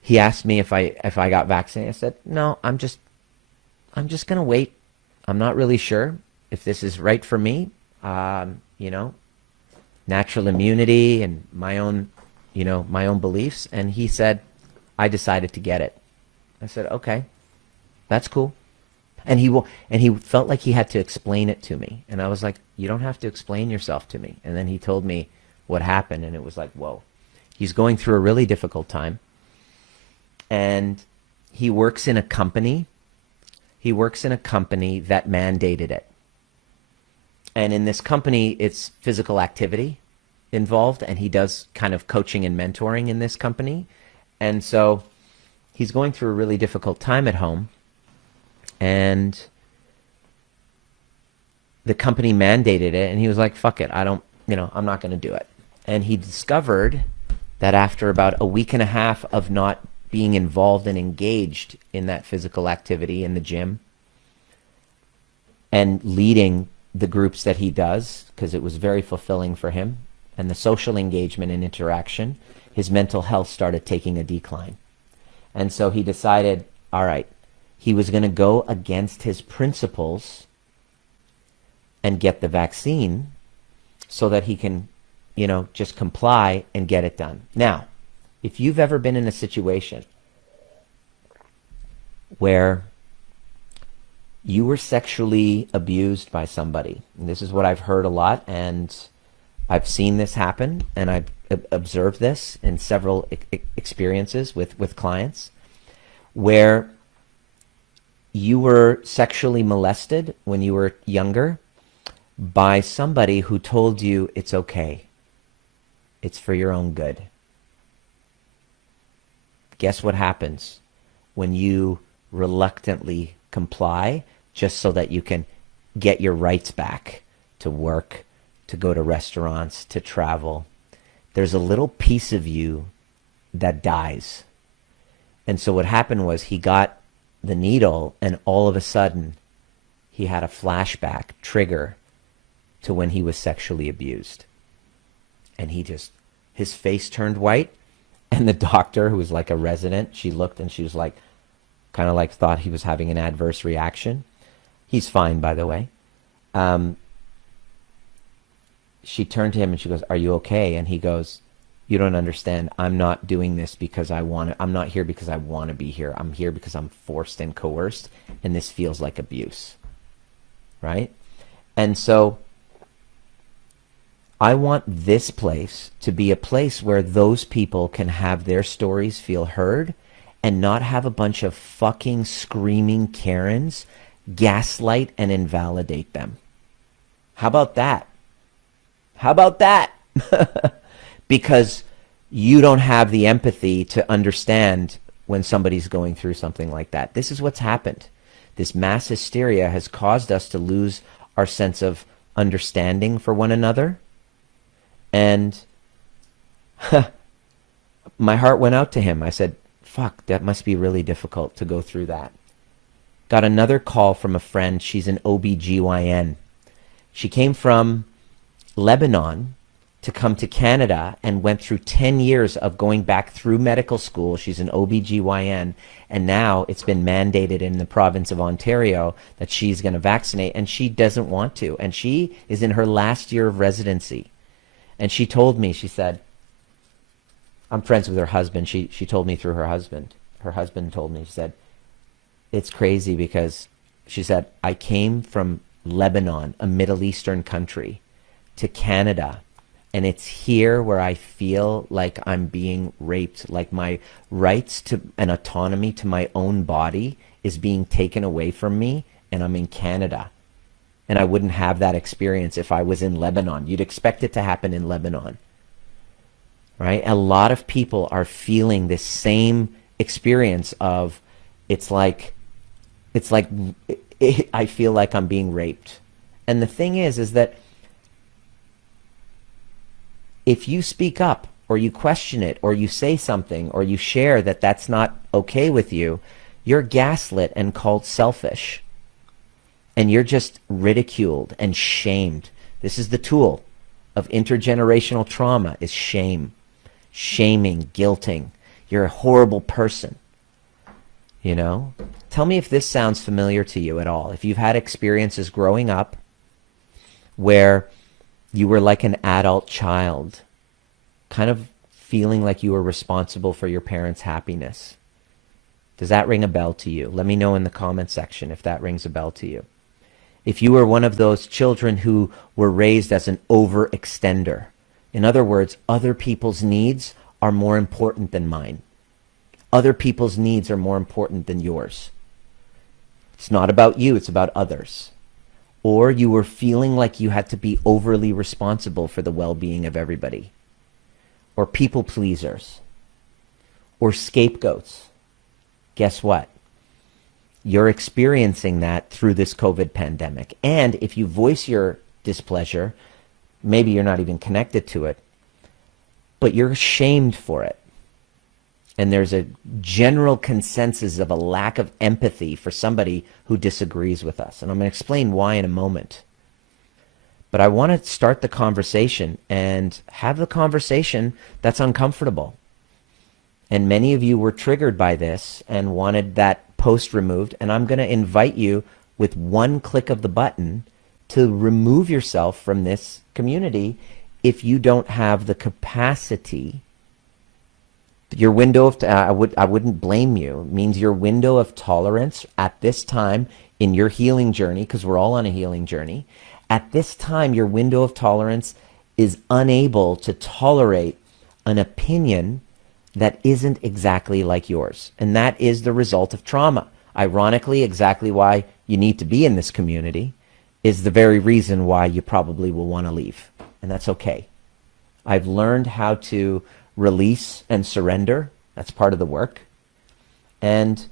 He asked me if I got vaccinated. I said, no, I'm just going to wait. I'm not really sure if this is right for me. Natural immunity and my own beliefs. And he said, I decided to get it. I said, okay, that's cool. And he felt like he had to explain it to me. And I was like, you don't have to explain yourself to me. And then he told me what happened, and it was like, whoa. He's going through a really difficult time. And he works in a company. He works in a company that mandated it. And in this company, it's physical activity involved, and he does kind of coaching and mentoring in this company. And so he's going through a really difficult time at home. And the company mandated it, and he was like, fuck it, I'm not going to do it. And he discovered that after about a week and a half of not being involved and engaged in that physical activity in the gym and leading the groups that he does, because it was very fulfilling for him, and the social engagement and interaction, his mental health started taking a decline. And so he decided, all right, he was going to go against his principles and get the vaccine so that he can, just comply and get it done. Now, if you've ever been in a situation where you were sexually abused by somebody, and this is what I've heard a lot, and I've seen this happen, and I've observed this in several experiences with clients, where you were sexually molested when you were younger by somebody who told you it's okay. It's for your own good. Guess what happens when you reluctantly comply just so that you can get your rights back to work, to go to restaurants, to travel, there's a little piece of you that dies. And so what happened was he got the needle, and all of a sudden he had a flashback trigger to when he was sexually abused. And his face turned white. And the doctor, who was like a resident, she looked and she was like, kind of like thought he was having an adverse reaction. He's fine, by the way. She turned to him and she goes, "Are you okay?" And he goes, "You don't understand. I'm not doing this because I want to. I'm not here because I want to be here. I'm here because I'm forced and coerced, and this feels like abuse." Right? And so I want this place to be a place where those people can have their stories feel heard and not have a bunch of fucking screaming Karens gaslight and invalidate them. How about that? How about that? Because you don't have the empathy to understand when somebody's going through something like that. This is what's happened. This mass hysteria has caused us to lose our sense of understanding for one another. And my heart went out to him. I said, fuck, that must be really difficult to go through that. Got another call from a friend. She's an OBGYN. She came from Lebanon to come to Canada and went through 10 years of going back through medical school. She's an OBGYN. And now it's been mandated in the province of Ontario that she's going to vaccinate, and she doesn't want to. And she is in her last year of residency. And she told me, she said, I'm friends with her husband. She told me through her husband. Her husband told me, she said, it's crazy because, she said, I came from Lebanon, a Middle Eastern country, to Canada. And it's here where I feel like I'm being raped, like my rights to and autonomy to my own body is being taken away from me, and I'm in Canada. And I wouldn't have that experience if I was in Lebanon. You'd expect it to happen in Lebanon, right? A lot of people are feeling this same experience of, I feel like I'm being raped. And the thing is that if you speak up or you question it or you say something or you share that that's not okay with you, you're gaslit and called selfish. And you're just ridiculed and shamed. This is the tool of intergenerational trauma, is shame. Shaming, guilting. You're a horrible person. You know? Tell me if this sounds familiar to you at all. If you've had experiences growing up where you were like an adult child, kind of feeling like you were responsible for your parents' happiness. Does that ring a bell to you? Let me know in the comment section if that rings a bell to you. If you were one of those children who were raised as an overextender, in other words, other people's needs are more important than mine. Other people's needs are more important than yours. It's not about you, it's about others. Or you were feeling like you had to be overly responsible for the well-being of everybody. Or people pleasers. Or scapegoats. Guess what? You're experiencing that through this COVID pandemic. And if you voice your displeasure, maybe you're not even connected to it, but you're shamed for it. And there's a general consensus of a lack of empathy for somebody who disagrees with us. And I'm going to explain why in a moment. But I want to start the conversation and have the conversation that's uncomfortable. And many of you were triggered by this and wanted that post removed. And I'm going to invite you with one click of the button to remove yourself from this community if you don't have the capacity. Your window of, I wouldn't blame you. It means your window of tolerance at this time in your healing journey, because we're all on a healing journey, at this time your window of tolerance is unable to tolerate an opinion that isn't exactly like yours. And that is the result of trauma. Ironically, exactly why you need to be in this community is the very reason why you probably will want to leave. And that's okay. I've learned how to release and surrender. That's part of the work. And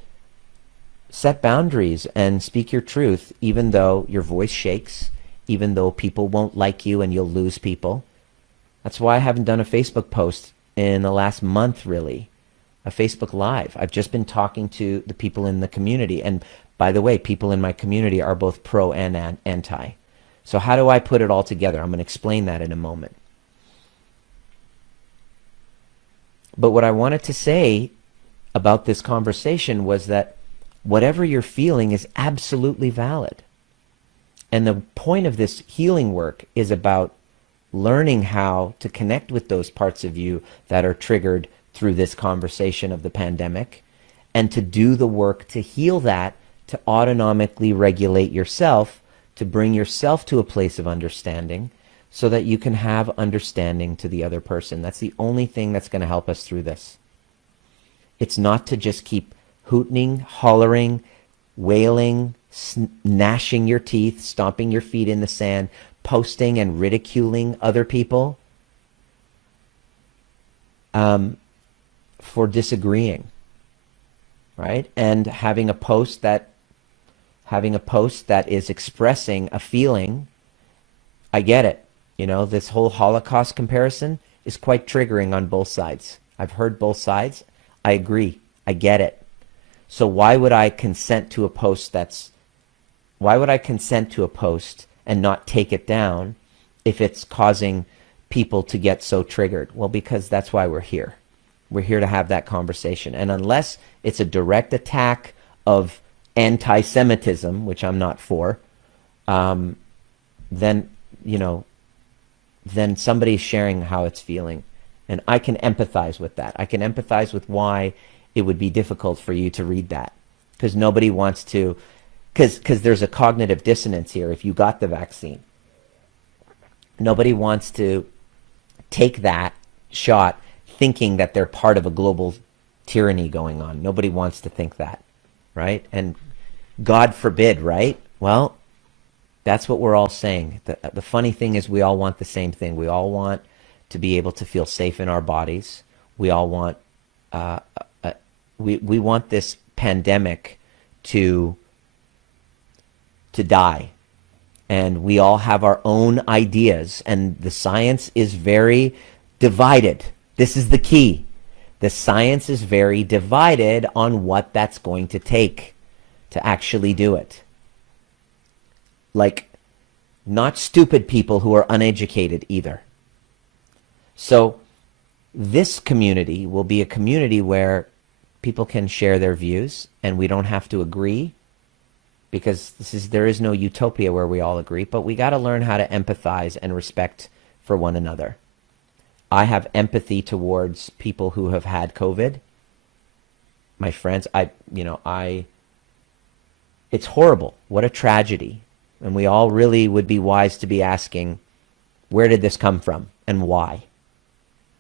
set boundaries and speak your truth, even though your voice shakes, even though people won't like you and you'll lose people. That's why I haven't done a Facebook post in the last month, really. A Facebook Live. I've just been talking to the people in the community. And by the way, people in my community are both pro and anti. So how do I put it all together? I'm going to explain that in a moment. But what I wanted to say about this conversation was that whatever you're feeling is absolutely valid. And the point of this healing work is about learning how to connect with those parts of you that are triggered through this conversation of the pandemic, and to do the work to heal that, to autonomically regulate yourself, to bring yourself to a place of understanding so that you can have understanding to the other person. That's the only thing that's going to help us through this. It's not to just keep hooting, hollering, wailing, gnashing your teeth, stomping your feet in the sand, posting and ridiculing other people for disagreeing, right? And having a post that is expressing a feeling. I get it. You know, this whole Holocaust comparison is quite triggering on both sides. I've heard both sides. I agree. I get it. So why would I consent to a post and not take it down if it's causing people to get so triggered? Well, because that's why we're here. We're here to have that conversation. And unless it's a direct attack of anti-Semitism, which I'm not for, then somebody's sharing how it's feeling. And I can empathize with that. I can empathize with why it would be difficult for you to read that. Because nobody wants to, because there's a cognitive dissonance here if you got the vaccine. Nobody wants to take that shot thinking that they're part of a global tyranny going on. Nobody wants to think that, right? And God forbid, right? Well, that's what we're all saying. The funny thing is we all want the same thing. We all want to be able to feel safe in our bodies. We all want, we want this pandemic to die. And we all have our own ideas, and the science is very divided. This is the key. The science is very divided on what that's going to take to actually do it. Like, not stupid people who are uneducated either. So this community will be a community where people can share their views, and we don't have to agree, because there is no utopia where we all agree, but we got to learn how to empathize and respect for one another. I have empathy towards people who have had COVID. My friends, it's horrible. What a tragedy. And we all really would be wise to be asking, where did this come from and why?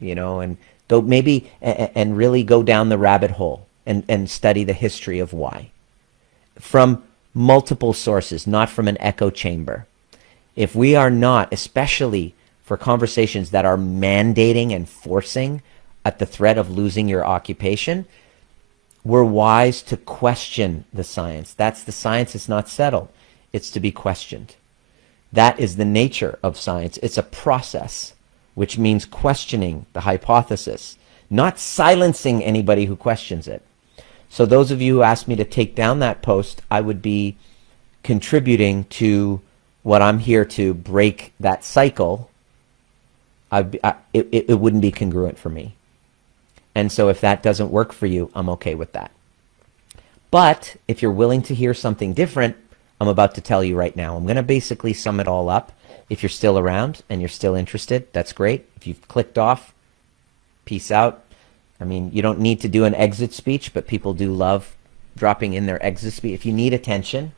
And go maybe and really go down the rabbit hole and study the history of why. From multiple sources, not from an echo chamber. If we are not, especially for conversations that are mandating and forcing at the threat of losing your occupation, we're wise to question the science. That's the science. It's not settled. It's to be questioned. That is the nature of science. It's a process, which means questioning the hypothesis, not silencing anybody who questions it. So those of you who asked me to take down that post, I would be contributing to what I'm here to break that cycle. It wouldn't be congruent for me. And so if that doesn't work for you, I'm okay with that. But if you're willing to hear something different, I'm about to tell you right now. I'm going to basically sum it all up. If you're still around and you're still interested, that's great. If you've clicked off, peace out. I mean, you don't need to do an exit speech, but people do love dropping in their exit speech. If you need attention,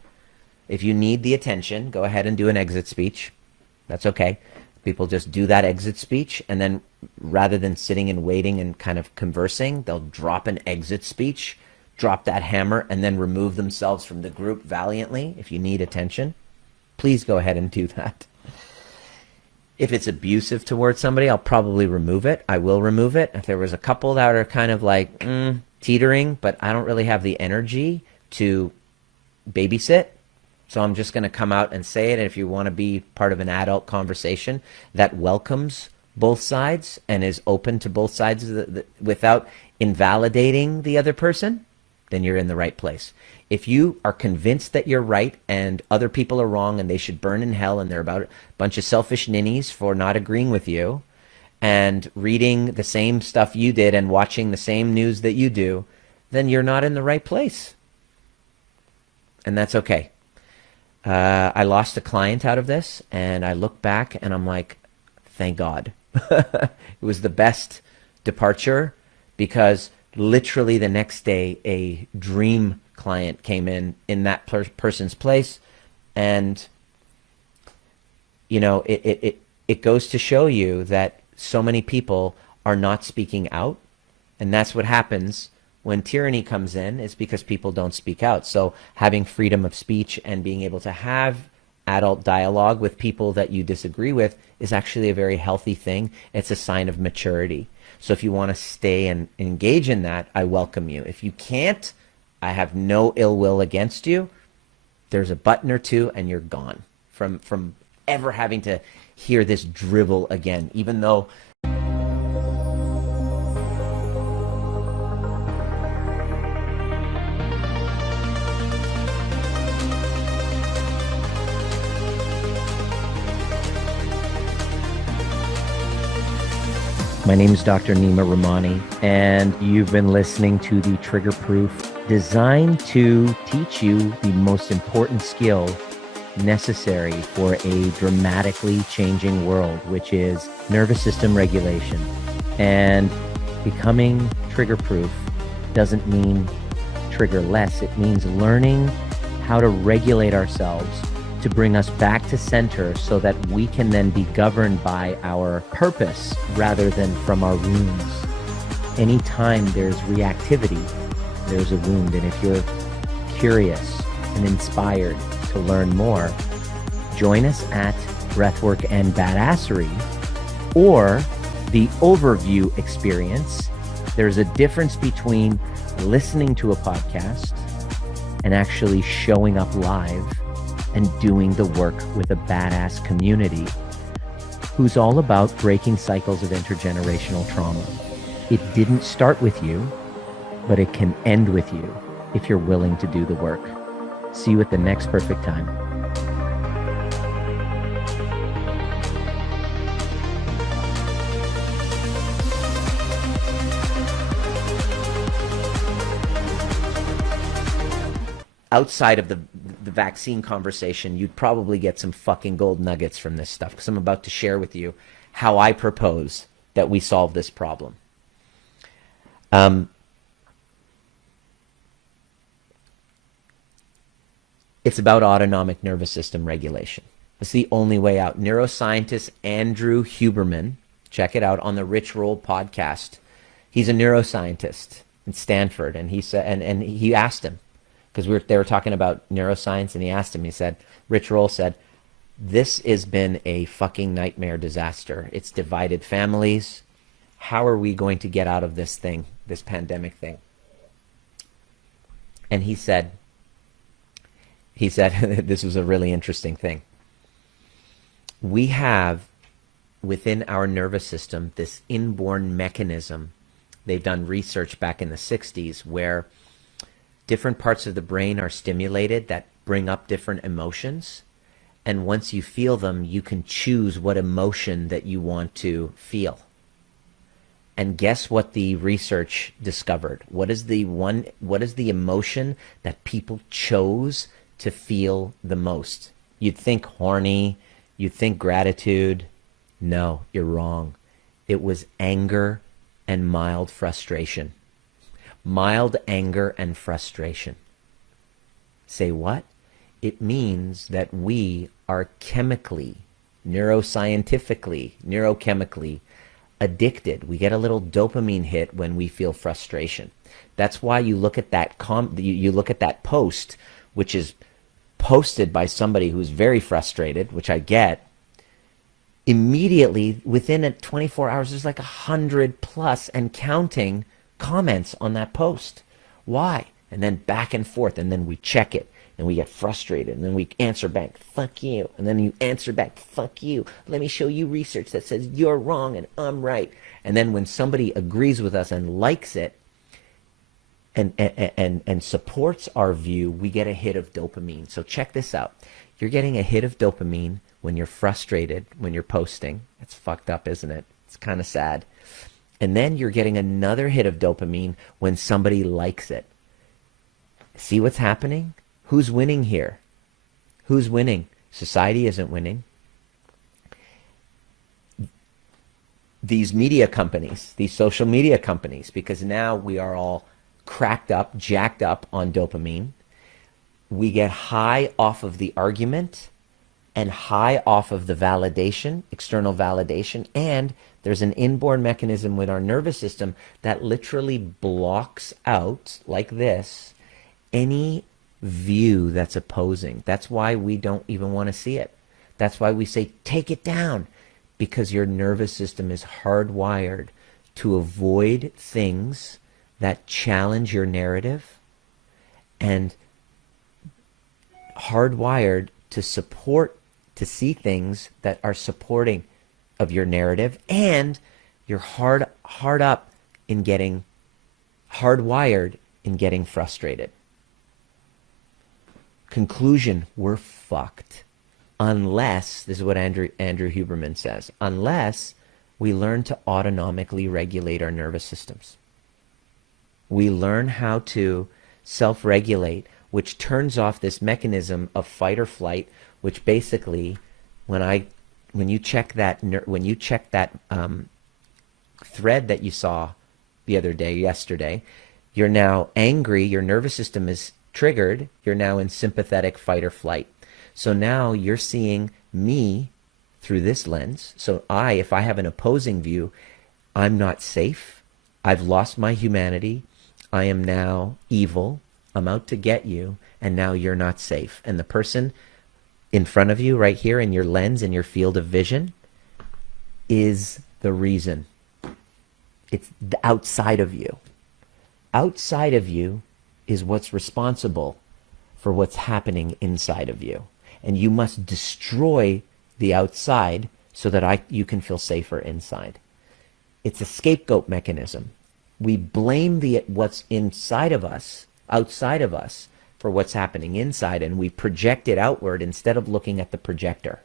go ahead and do an exit speech. That's okay. People just do that exit speech, and then rather than sitting and waiting and kind of conversing, they'll drop an exit speech, drop that hammer, and then remove themselves from the group valiantly. If you need attention, please go ahead and do that. If it's abusive towards somebody, I'll probably remove it. I will remove it. If there was a couple that are kind of like teetering, but I don't really have the energy to babysit, So I'm just going to come out and say it. And if you want to be part of an adult conversation that welcomes both sides and is open to both sides without invalidating the other person, then you're in the right place. If you are convinced that you're right and other people are wrong and they should burn in hell and they're about a bunch of selfish ninnies for not agreeing with you and reading the same stuff you did and watching the same news that you do, then you're not in the right place. And that's okay. I lost a client out of this, and I look back and I'm like, thank God. It was the best departure, because literally the next day a dream client came in that person's place. And you know, it goes to show you that so many people are not speaking out, and that's what happens when tyranny comes in, is because people don't speak out. So having freedom of speech and being able to have adult dialogue with people that you disagree with is actually a very healthy thing. It's a sign of maturity. So if you want to stay and engage in that, I welcome you. If you can't, I have no ill will against you. There's a button or two and you're gone from ever having to hear this drivel again, even though My name is Dr. Nima Rahmany, and you've been listening to the Trigger Proof, designed to teach you the most important skill necessary for a dramatically changing world, which is nervous system regulation. And becoming trigger proof doesn't mean trigger less. It means learning how to regulate ourselves to bring us back to center so that we can then be governed by our purpose rather than from our wounds. Anytime there's reactivity, there's a wound. And if you're curious and inspired to learn more, join us at Breathwork and Badassery or the overview experience. There's a difference between listening to a podcast and actually showing up live and doing the work with a badass community who's all about breaking cycles of intergenerational trauma. It didn't start with you, but it can end with you if you're willing to do the work. See you at the next perfect time. Outside of the vaccine conversation, you'd probably get some fucking gold nuggets from this stuff, because I'm about to share with you how I propose that we solve this problem. It's about autonomic nervous system regulation. It's the only way out. Neuroscientist Andrew Huberman, check it out on the Rich Roll podcast. He's a neuroscientist in Stanford, and he said, and he asked him, because they were talking about neuroscience, and he asked him, he said, Rich Roll said, this has been a fucking nightmare disaster. It's divided families. How are we going to get out of this thing, this pandemic thing? And he said, this was a really interesting thing. We have within our nervous system this inborn mechanism. They've done research back in the 60s where different parts of the brain are stimulated that bring up different emotions. And once you feel them, you can choose what emotion that you want to feel. And guess what the research discovered? What is the emotion that people chose to feel the most? You'd think horny, you'd think gratitude. No, you're wrong. It was anger and mild frustration. Mild anger and frustration. Say what? It means that we are chemically, neurochemically addicted. We get a little dopamine hit when we feel frustration. That's why you look at that you look at that post, which is posted by somebody who's very frustrated, which I get. Immediately within 24 hours, there's like 100 plus and counting comments on that post. Why? And then back and forth, and then we check it. And we get frustrated, and then we answer back, fuck you. And then you answer back, fuck you. Let me show you research that says you're wrong and I'm right. And then when somebody agrees with us and likes it and supports our view, we get a hit of dopamine. So check this out. You're getting a hit of dopamine when you're frustrated, when you're posting. It's fucked up, isn't it? It's kind of sad. And then you're getting another hit of dopamine when somebody likes it. See what's happening? Who's winning here? Who's winning? Society isn't winning. These media companies, these social media companies, because now we are all cracked up, jacked up on dopamine. We get high off of the argument and high off of the validation, external validation, and there's an inborn mechanism with our nervous system that literally blocks out, like this, any view that's opposing. That's why we don't even want to see it. That's why we say, take it down, because your nervous system is hardwired to avoid things that challenge your narrative and hardwired to support, to see things that are supporting of your narrative, and you're hardwired in getting frustrated. Conclusion, we're fucked. Unless, this is what Andrew Huberman says, unless we learn to autonomically regulate our nervous systems. We learn how to self-regulate, which turns off this mechanism of fight or flight, which basically, when you check that thread that you saw the other day, yesterday, you're now angry, your nervous system is triggered, you're now in sympathetic fight or flight. So now you're seeing me through this lens. So if I have an opposing view, I'm not safe, I've lost my humanity, I am now evil, I'm out to get you, and now you're not safe. And the person in front of you right here in your lens, in your field of vision, is the reason. It's outside of you. Outside of you is what's responsible for what's happening inside of you. And you must destroy the outside so that you can feel safer inside. It's a scapegoat mechanism. We blame what's inside of us, outside of us, for what's happening inside, and we project it outward instead of looking at the projector.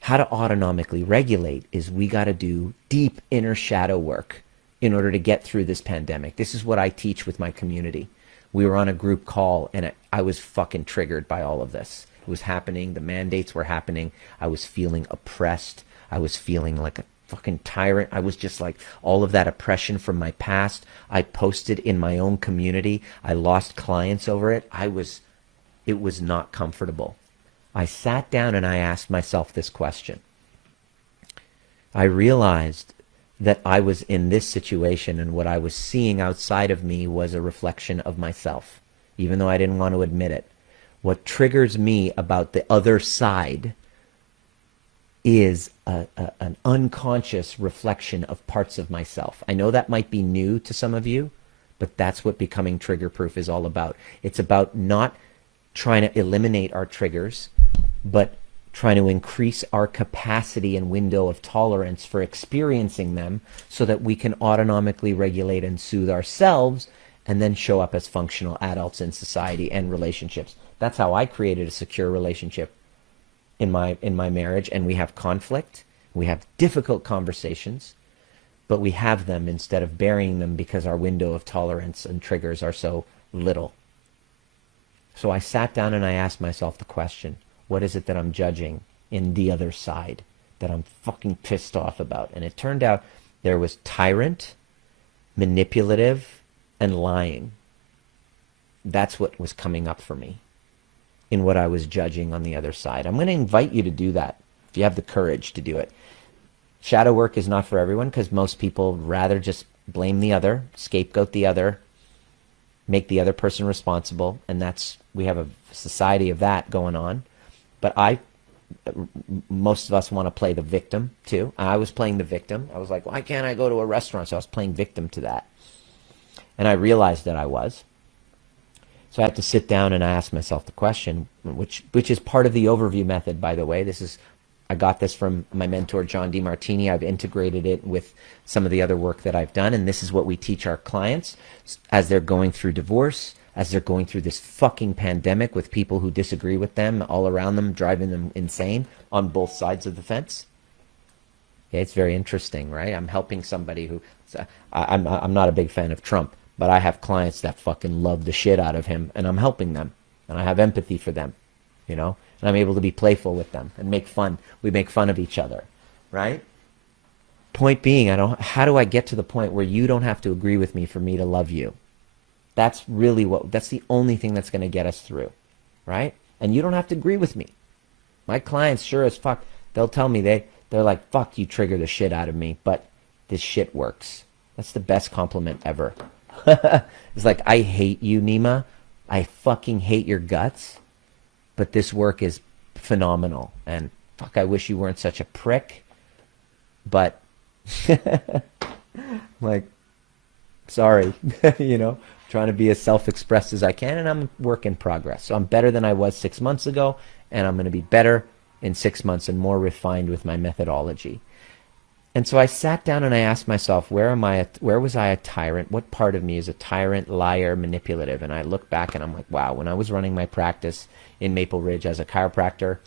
How to autonomically regulate is we got to do deep inner shadow work in order to get through this pandemic. This is what I teach with my community. We were on a group call, and I was fucking triggered by all of this. It was happening. The mandates were happening. I was feeling oppressed. I was feeling like a fucking tyrant. I was just like all of that oppression from my past. I posted in my own community. I lost clients over it. It was not comfortable. I sat down and I asked myself this question. I realized that I was in this situation, and what I was seeing outside of me was a reflection of myself, even though I didn't want to admit it. What triggers me about the other side is an unconscious reflection of parts of myself. I know that might be new to some of you, but that's what becoming trigger-proof is all about. It's about not trying to eliminate our triggers, but trying to increase our capacity and window of tolerance for experiencing them so that we can autonomically regulate and soothe ourselves and then show up as functional adults in society and relationships. That's how I created a secure relationship in my marriage, and we have conflict, we have difficult conversations, but we have them instead of burying them because our window of tolerance and triggers are so little. So I sat down and I asked myself the question, what is it that I'm judging in the other side that I'm fucking pissed off about? And it turned out there was tyrant, manipulative, and lying. That's what was coming up for me in what I was judging on the other side. I'm going to invite you to do that if you have the courage to do it. Shadow work is not for everyone because most people rather just blame the other, scapegoat the other, make the other person responsible, and we have a society of that going on. But most of us want to play the victim too. I was playing the victim. I was like, why can't I go to a restaurant? So I was playing victim to that. And I realized that I was. So I had to sit down and I asked myself the question, which is part of the overview method, by the way. I got this from my mentor, John DeMartini. I've integrated it with some of the other work that I've done. And this is what we teach our clients as they're going through divorce, as they're going through this fucking pandemic with people who disagree with them all around them, driving them insane on both sides of the fence. Okay, it's very interesting, right? I'm helping somebody who, I'm not a big fan of Trump, but I have clients that fucking love the shit out of him, and I'm helping them, and I have empathy for them, you know? And I'm able to be playful with them and make fun. We make fun of each other, right? Point being, how do I get to the point where you don't have to agree with me for me to love you? That's the only thing that's going to get us through, right? And you don't have to agree with me. My clients, sure as fuck, they'll tell me, they're like, fuck, you trigger the shit out of me, but this shit works. That's the best compliment ever. It's like, I hate you, Nima. I fucking hate your guts. But this work is phenomenal. And fuck, I wish you weren't such a prick. But, like, sorry, you know, trying to be as self-expressed as I can. And I'm a work in progress. So I'm better than I was 6 months ago. And I'm going to be better in 6 months and more refined with my methodology. And so I sat down and I asked myself, where was I a tyrant? What part of me is a tyrant, liar, manipulative? And I look back and I'm like, wow, when I was running my practice in Maple Ridge as a chiropractor,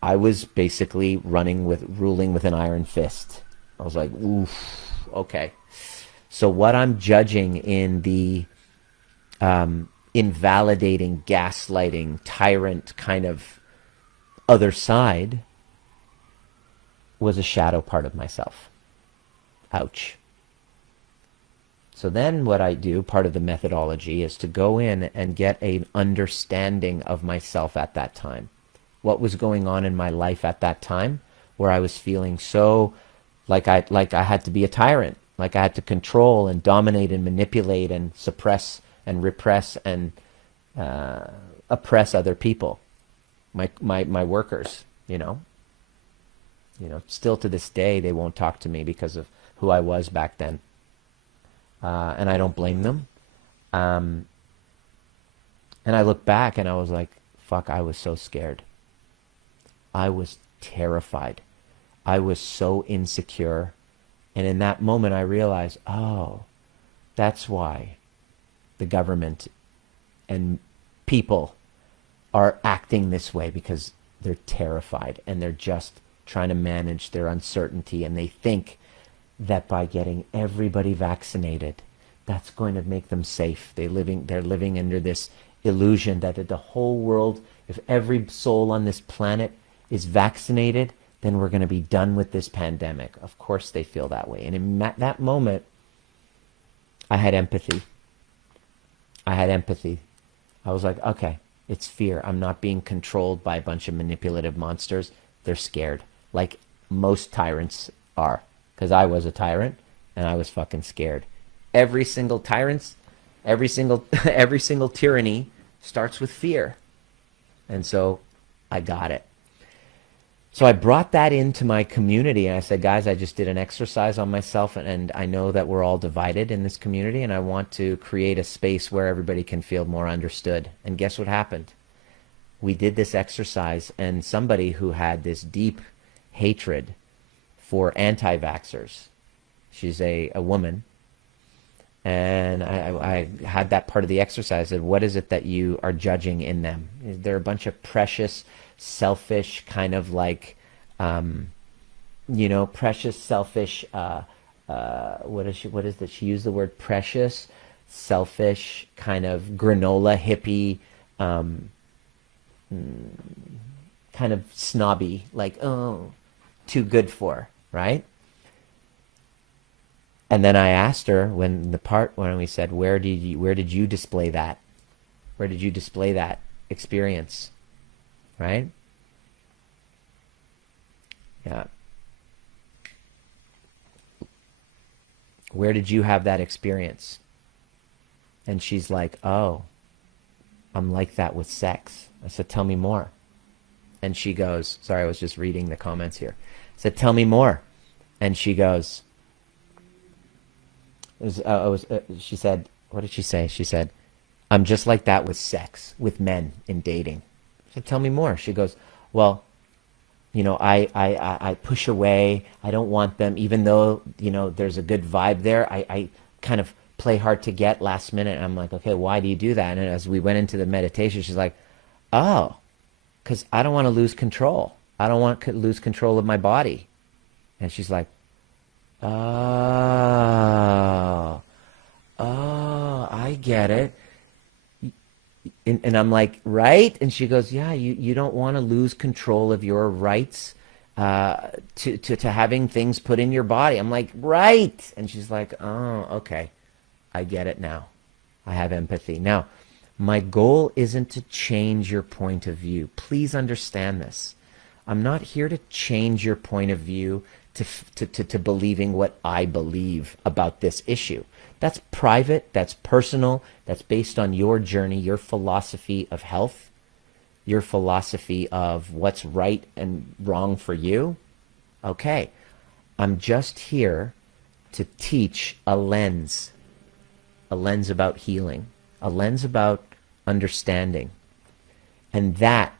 I was basically ruling with an iron fist. I was like, oof, okay. So what I'm judging in the invalidating, gaslighting, tyrant kind of other side was a shadow part of myself. Ouch. So then what I do, part of the methodology, is to go in and get an understanding of myself at that time. What was going on in my life at that time where I was feeling so like I had to be a tyrant, like I had to control and dominate and manipulate and suppress and repress and oppress other people, my workers, you know. Still to this day, they won't talk to me because of who I was back then. And I don't blame them. And I look back and I was like, fuck, I was so scared. I was terrified. I was so insecure. And in that moment, I realized, oh, that's why the government and people are acting this way, because they're terrified and they're just trying to manage their uncertainty, and they think that by getting everybody vaccinated, that's going to make them safe. They're living under this illusion that the whole world, if every soul on this planet is vaccinated, then we're going to be done with this pandemic. Of course they feel that way. And in that moment, I had empathy. I was like, okay, it's fear. I'm not being controlled by a bunch of manipulative monsters. They're scared. Like most tyrants are, because I was a tyrant and I was fucking scared. Every single tyranny starts with fear. And so I got it. So I brought that into my community and I said, guys, I just did an exercise on myself, and I know that we're all divided in this community, and I want to create a space where everybody can feel more understood. And guess what happened? We did this exercise, and somebody who had this deep hatred for anti-vaxxers, she's a woman, and I had that part of the exercise. I said, what is it that you are judging in them? They're a bunch of precious, selfish, kind of like, precious, selfish, what is that? She used the word precious, selfish, kind of granola hippie, kind of snobby, like, oh, too good for, right? And then I asked her when we said, where did you display that? Where did you display that experience? Right? Yeah. Where did you have that experience? And she's like, oh, I'm like that with sex. I said, tell me more. And she goes, sorry, I was just reading the comments here. I said, tell me more. And she goes, she said, what did she say? She said, I'm just like that with sex, with men in dating. So tell me more. She goes, well, I push away. I don't want them, even though, there's a good vibe there. I kind of play hard to get last minute. And I'm like, okay, why do you do that? And as we went into the meditation, she's like, oh, because I don't want to lose control. I don't want to lose control of my body. And she's like, oh, I get it. And I'm like, right? And she goes, yeah, you don't want to lose control of your rights to having things put in your body. I'm like, right. And she's like, oh, okay. I get it now. I have empathy. Now, my goal isn't to change your point of view. Please understand this. I'm not here to change your point of view to believing what I believe about this issue. That's private, that's personal, that's based on your journey, your philosophy of health, your philosophy of what's right and wrong for you. Okay, I'm just here to teach a lens about healing, a lens about understanding. And that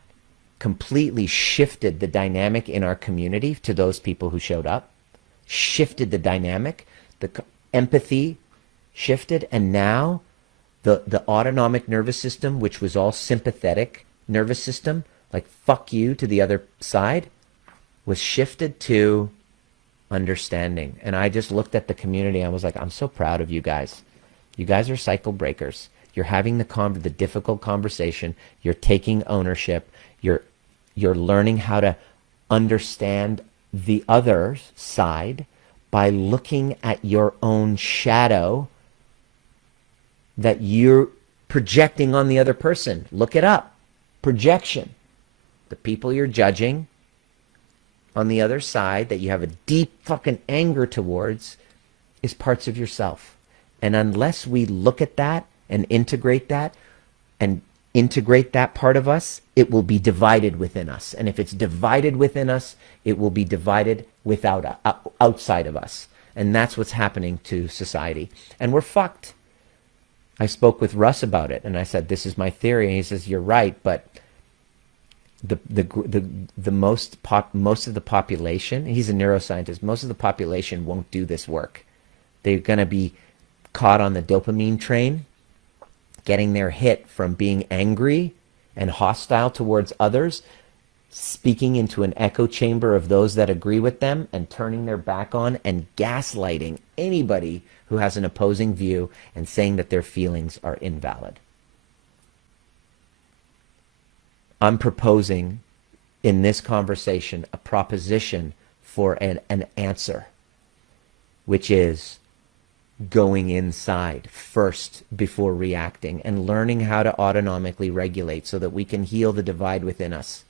completely shifted the dynamic in our community to those people who showed up, shifted the dynamic, the empathy shifted, and now the autonomic nervous system, which was all sympathetic nervous system, like fuck you to the other side, was shifted to understanding. And I just looked at the community and I was like, I'm so proud of you guys. You guys are cycle breakers. You're having the difficult conversation. You're taking ownership. You're learning how to understand the other side by looking at your own shadow that you're projecting on the other person. Look it up. Projection. The people you're judging on the other side that you have a deep fucking anger towards is parts of yourself. And unless we look at that and integrate that part of us, it will be divided within us. And if it's divided within us, it will be divided outside of us. And that's what's happening to society. And we're fucked. I spoke with Russ about it, and I said, this is my theory. And he says, you're right, but most of the population, he's a neuroscientist, most of the population won't do this work. They're going to be caught on the dopamine train, getting their hit from being angry and hostile towards others, speaking into an echo chamber of those that agree with them, and turning their back on and gaslighting anybody who has an opposing view and saying that their feelings are invalid. I'm proposing in this conversation a proposition for an answer, which is going inside first before reacting and learning how to autonomically regulate so that we can heal the divide within us.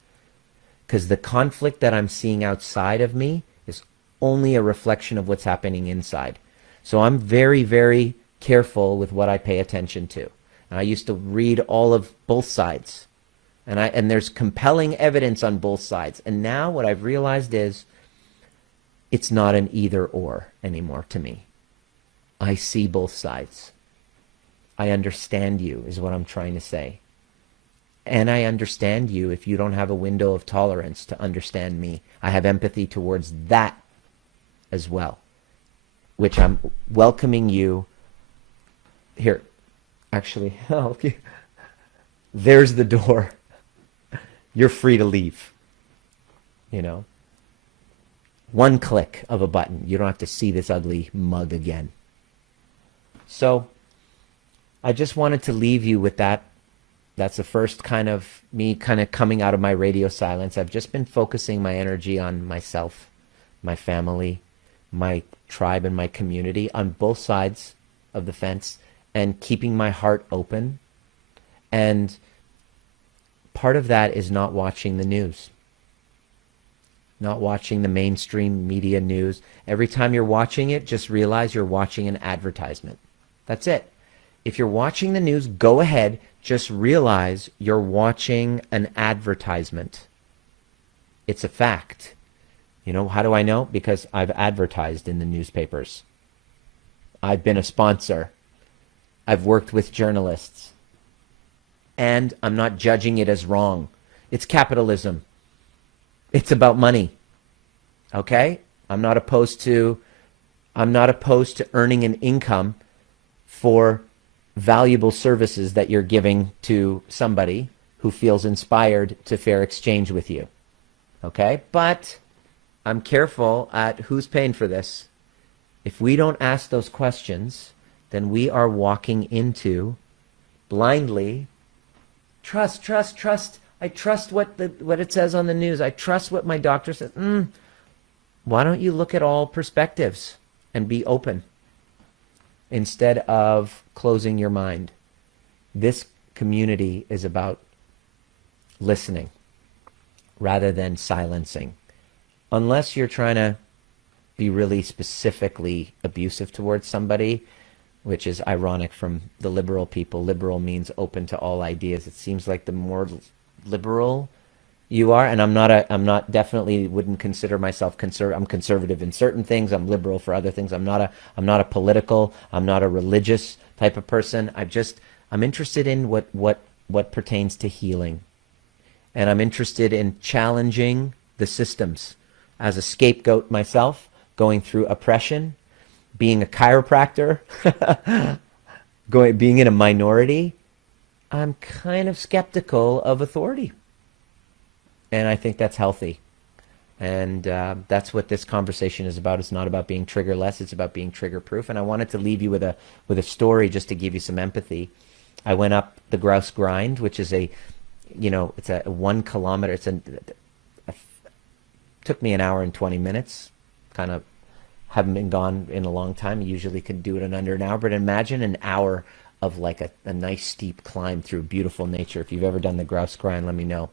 Because the conflict that I'm seeing outside of me is only a reflection of what's happening inside. So I'm very, very careful with what I pay attention to. And I used to read all of both sides. And there's compelling evidence on both sides. And now what I've realized is it's not an either or anymore to me. I see both sides. I understand you is what I'm trying to say. And I understand you if you don't have a window of tolerance to understand me. I have empathy towards that as well, which I'm welcoming you. Here, actually, there's the door. You're free to leave. One click of a button. You don't have to see this ugly mug again. So I just wanted to leave you with that. That's the first kind of me kind of coming out of my radio silence. I've just been focusing my energy on myself, my family, my tribe, and my community on both sides of the fence, and keeping my heart open. And part of that is not watching the news, not watching the mainstream media news. Every time you're watching it, just realize you're watching an advertisement. That's it. If you're watching the news, go ahead. Just realize you're watching an advertisement. It's a fact. How do I know? Because I've advertised in the newspapers. I've been a sponsor. I've worked with journalists. And I'm not judging it as wrong. It's capitalism. It's about money. Okay? I'm not opposed to earning an income for valuable services that you're giving to somebody who feels inspired to fair exchange with you. Okay? But I'm careful at who's paying for this. If we don't ask those questions, then we are walking into blindly trust. I trust what it says on the news. I trust what my doctor says. Why don't you look at all perspectives and be open instead of closing your mind? This community is about listening rather than silencing. Unless you're trying to be really specifically abusive towards somebody, which is ironic from the liberal people. Liberal means open to all ideas. It seems like the more liberal you are, and I'm not definitely wouldn't consider myself I'm conservative in certain things. I'm liberal for other things. I'm not a political, I'm not a religious type of person. I'm interested in what pertains to healing. And I'm interested in challenging the systems. As a scapegoat myself, going through oppression, being a chiropractor, being in a minority, I'm kind of skeptical of authority. And I think that's healthy. And that's what this conversation is about. It's not about being triggerless. It's about being trigger-proof. And I wanted to leave you with a story just to give you some empathy. I went up the Grouse Grind, which is it's a 1 kilometer. Took me an hour and 20 minutes. Kind of haven't been gone in a long time. I usually could do it in under an hour. But imagine an hour of like a nice steep climb through beautiful nature. If you've ever done the Grouse Grind, let me know.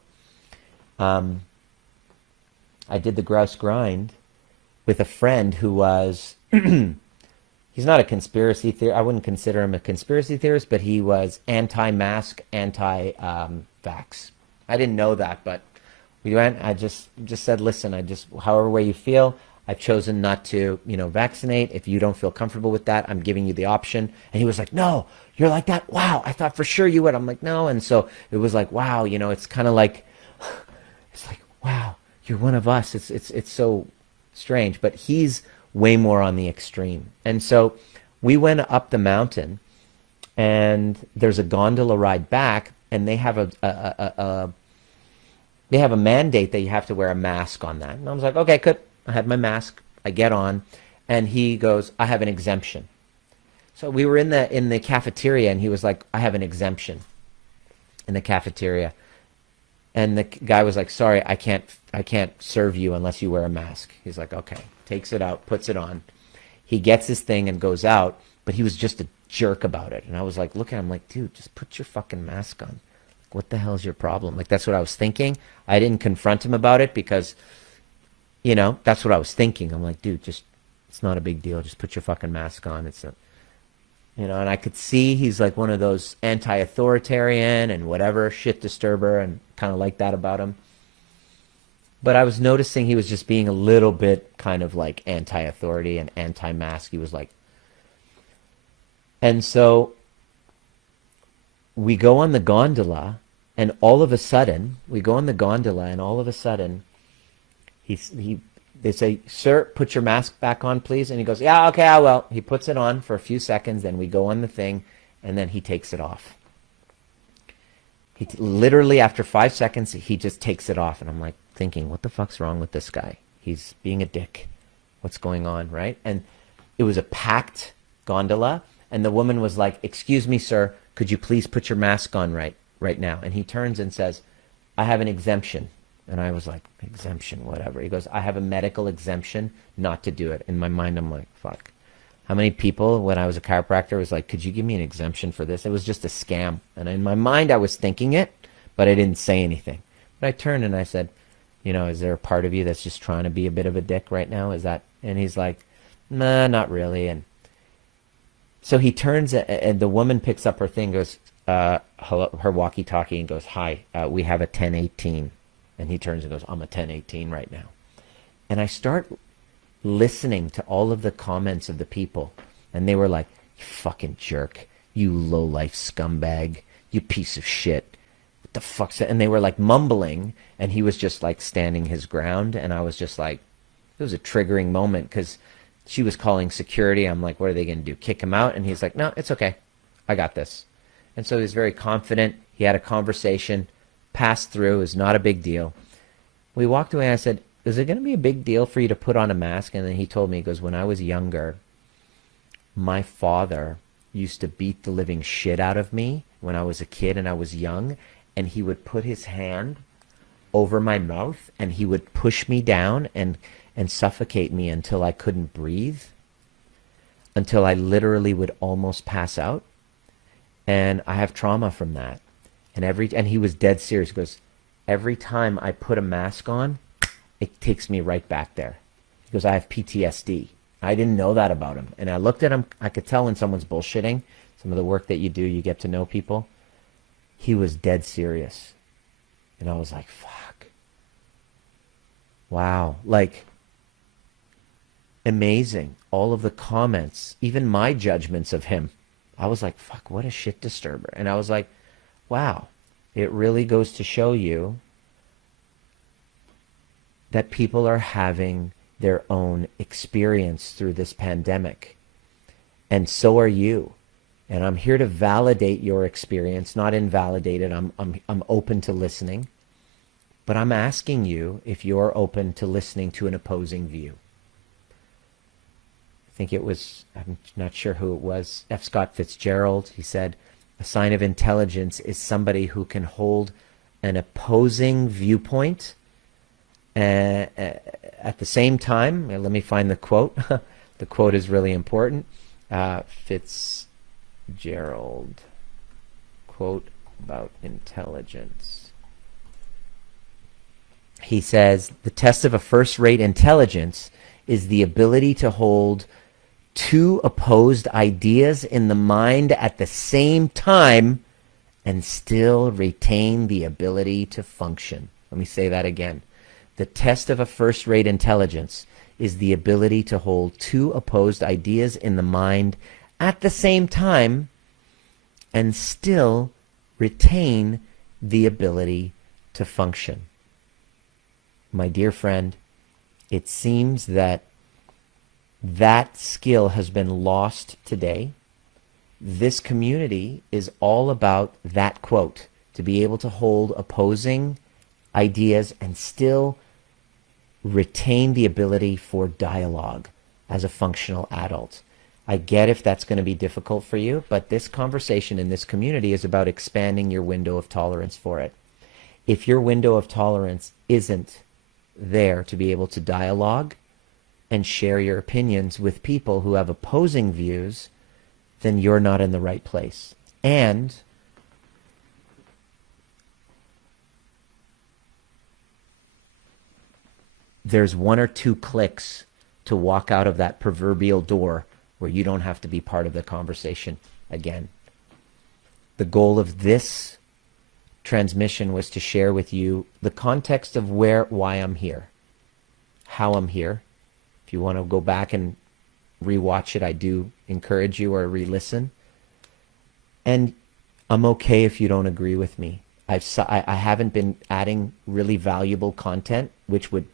I did the Grouse Grind with a friend who was, he's not a conspiracy theorist. I wouldn't consider him a conspiracy theorist, but he was anti-mask, anti-vax. I didn't know that, but we went, I just said, listen, however way you feel, I've chosen not to, vaccinate. If you don't feel comfortable with that, I'm giving you the option. And he was like, no, you're like that? Wow, I thought for sure you would. I'm like, no. And so it was like, wow, it's kind of like, it's like, wow, you're one of us. It's so strange. But he's way more on the extreme. And so we went up the mountain, and there's a gondola ride back, and they have a mandate that you have to wear a mask on that. And I was like, okay, good. I had my mask. I get on, and he goes, I have an exemption. So we were in the cafeteria, and he was like, I have an exemption in the cafeteria. And the guy was like, sorry, I can't serve you unless you wear a mask. He's like, okay. Takes it out, puts it on. He gets his thing and goes out, but he was just a jerk about it. And I was like, look at him like, dude, just put your fucking mask on. What the hell is your problem? Like, that's what I was thinking. I didn't confront him about it because, that's what I was thinking. I'm like, dude, it's not a big deal. Just put your fucking mask on. And I could see he's like one of those anti-authoritarian and whatever shit disturber, and kind of like that about him. But I was noticing he was just being a little bit kind of like anti-authority and anti-mask. He was like, and so we go on the gondola, and all of a sudden, they say, sir, put your mask back on, please. And he goes, yeah, okay, I will. He puts it on for a few seconds. Then we go on the thing, and then he takes it off. Literally after 5 seconds, he just takes it off. And I'm like thinking, what the fuck's wrong with this guy? He's being a dick. What's going on, right? And it was a packed gondola. And the woman was like, excuse me, sir, could you please put your mask on right now? And he turns and says, I have an exemption. And I was like, exemption, whatever. He goes, I have a medical exemption not to do it. In my mind, I'm like, fuck. How many people, when I was a chiropractor, was like, could you give me an exemption for this? It was just a scam. And in my mind, I was thinking it, but I didn't say anything. But I turned and I said, is there a part of you that's just trying to be a bit of a dick right now? Is that? And he's like, nah, not really. And so he turns, and the woman picks up her thing, goes, hello, her walkie-talkie, and goes, hi, we have a 1018. And he turns and goes, I'm a 1018 right now. And I start listening to all of the comments of the people. And they were like, you fucking jerk. You low-life scumbag. You piece of shit. What the fuck's that? And they were like mumbling, and he was just like standing his ground. And I was just like, it was a triggering moment because she was calling security. I'm like, what are they going to do? Kick him out? And he's like, no, it's okay. I got this. And so he was very confident. He had a conversation, passed through. It was not a big deal. We walked away and I said, is it going to be a big deal for you to put on a mask? And then he told me, he goes, when I was younger, my father used to beat the living shit out of me when I was a kid and I was young. And he would put his hand over my mouth and he would push me down and suffocate me until I couldn't breathe, until I literally would almost pass out. And I have trauma from that. And he was dead serious. He goes, every time I put a mask on, it takes me right back there. He goes, I have PTSD. I didn't know that about him. And I looked at him. I could tell when someone's bullshitting. Some of the work that you do, you get to know people. He was dead serious. And I was like, fuck. Wow. Like, amazing. All of the comments, even my judgments of him. I was like, fuck, what a shit disturber. And I was like, wow, it really goes to show you that people are having their own experience through this pandemic. And so are you. And I'm here to validate your experience, not invalidate it. I'm open to listening. But I'm asking you if you're open to listening to an opposing view. I think it was, I'm not sure who it was, F. Scott Fitzgerald. He said, a sign of intelligence is somebody who can hold an opposing viewpoint at the same time. Let me find the quote. The quote is really important. Fitzgerald quote about intelligence. He says, the test of a first-rate intelligence is the ability to hold two opposed ideas in the mind at the same time and still retain the ability to function. Let me say that again. The test of a first-rate intelligence is the ability to hold two opposed ideas in the mind at the same time and still retain the ability to function. My dear friend, it seems that skill has been lost today. This community is all about that quote, to be able to hold opposing ideas and still retain the ability for dialogue as a functional adult. I get if that's going to be difficult for you, but this conversation in this community is about expanding your window of tolerance for it. If your window of tolerance isn't there to be able to dialogue and share your opinions with people who have opposing views, then you're not in the right place. And there's one or two clicks to walk out of that proverbial door where you don't have to be part of the conversation again. The goal of this transmission was to share with you the context of why I'm here, how I'm here. If you want to go back and rewatch it, I do encourage you, or re-listen. And I'm okay if you don't agree with me. I haven't been adding really valuable content, which would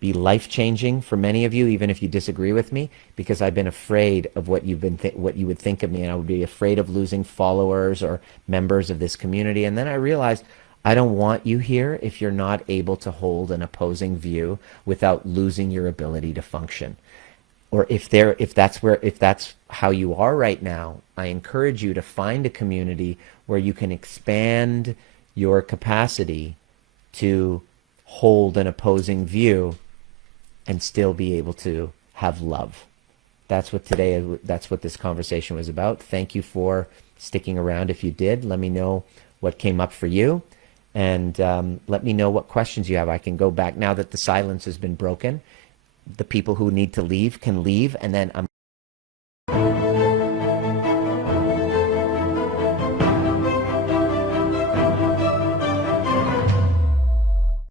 be life-changing for many of you, even if you disagree with me, because I've been afraid of what you would think of me, and I would be afraid of losing followers or members of this community. And then I realized I don't want you here if you're not able to hold an opposing view without losing your ability to function. Or if that's how you are right now, I encourage you to find a community where you can expand your capacity to hold an opposing view and still be able to have love. That's what this conversation was about. Thank you for sticking around. If you did, let me know what came up for you, and let me know what questions you have. I can go back now that the silence has been broken. The people who need to leave can leave, and then I'm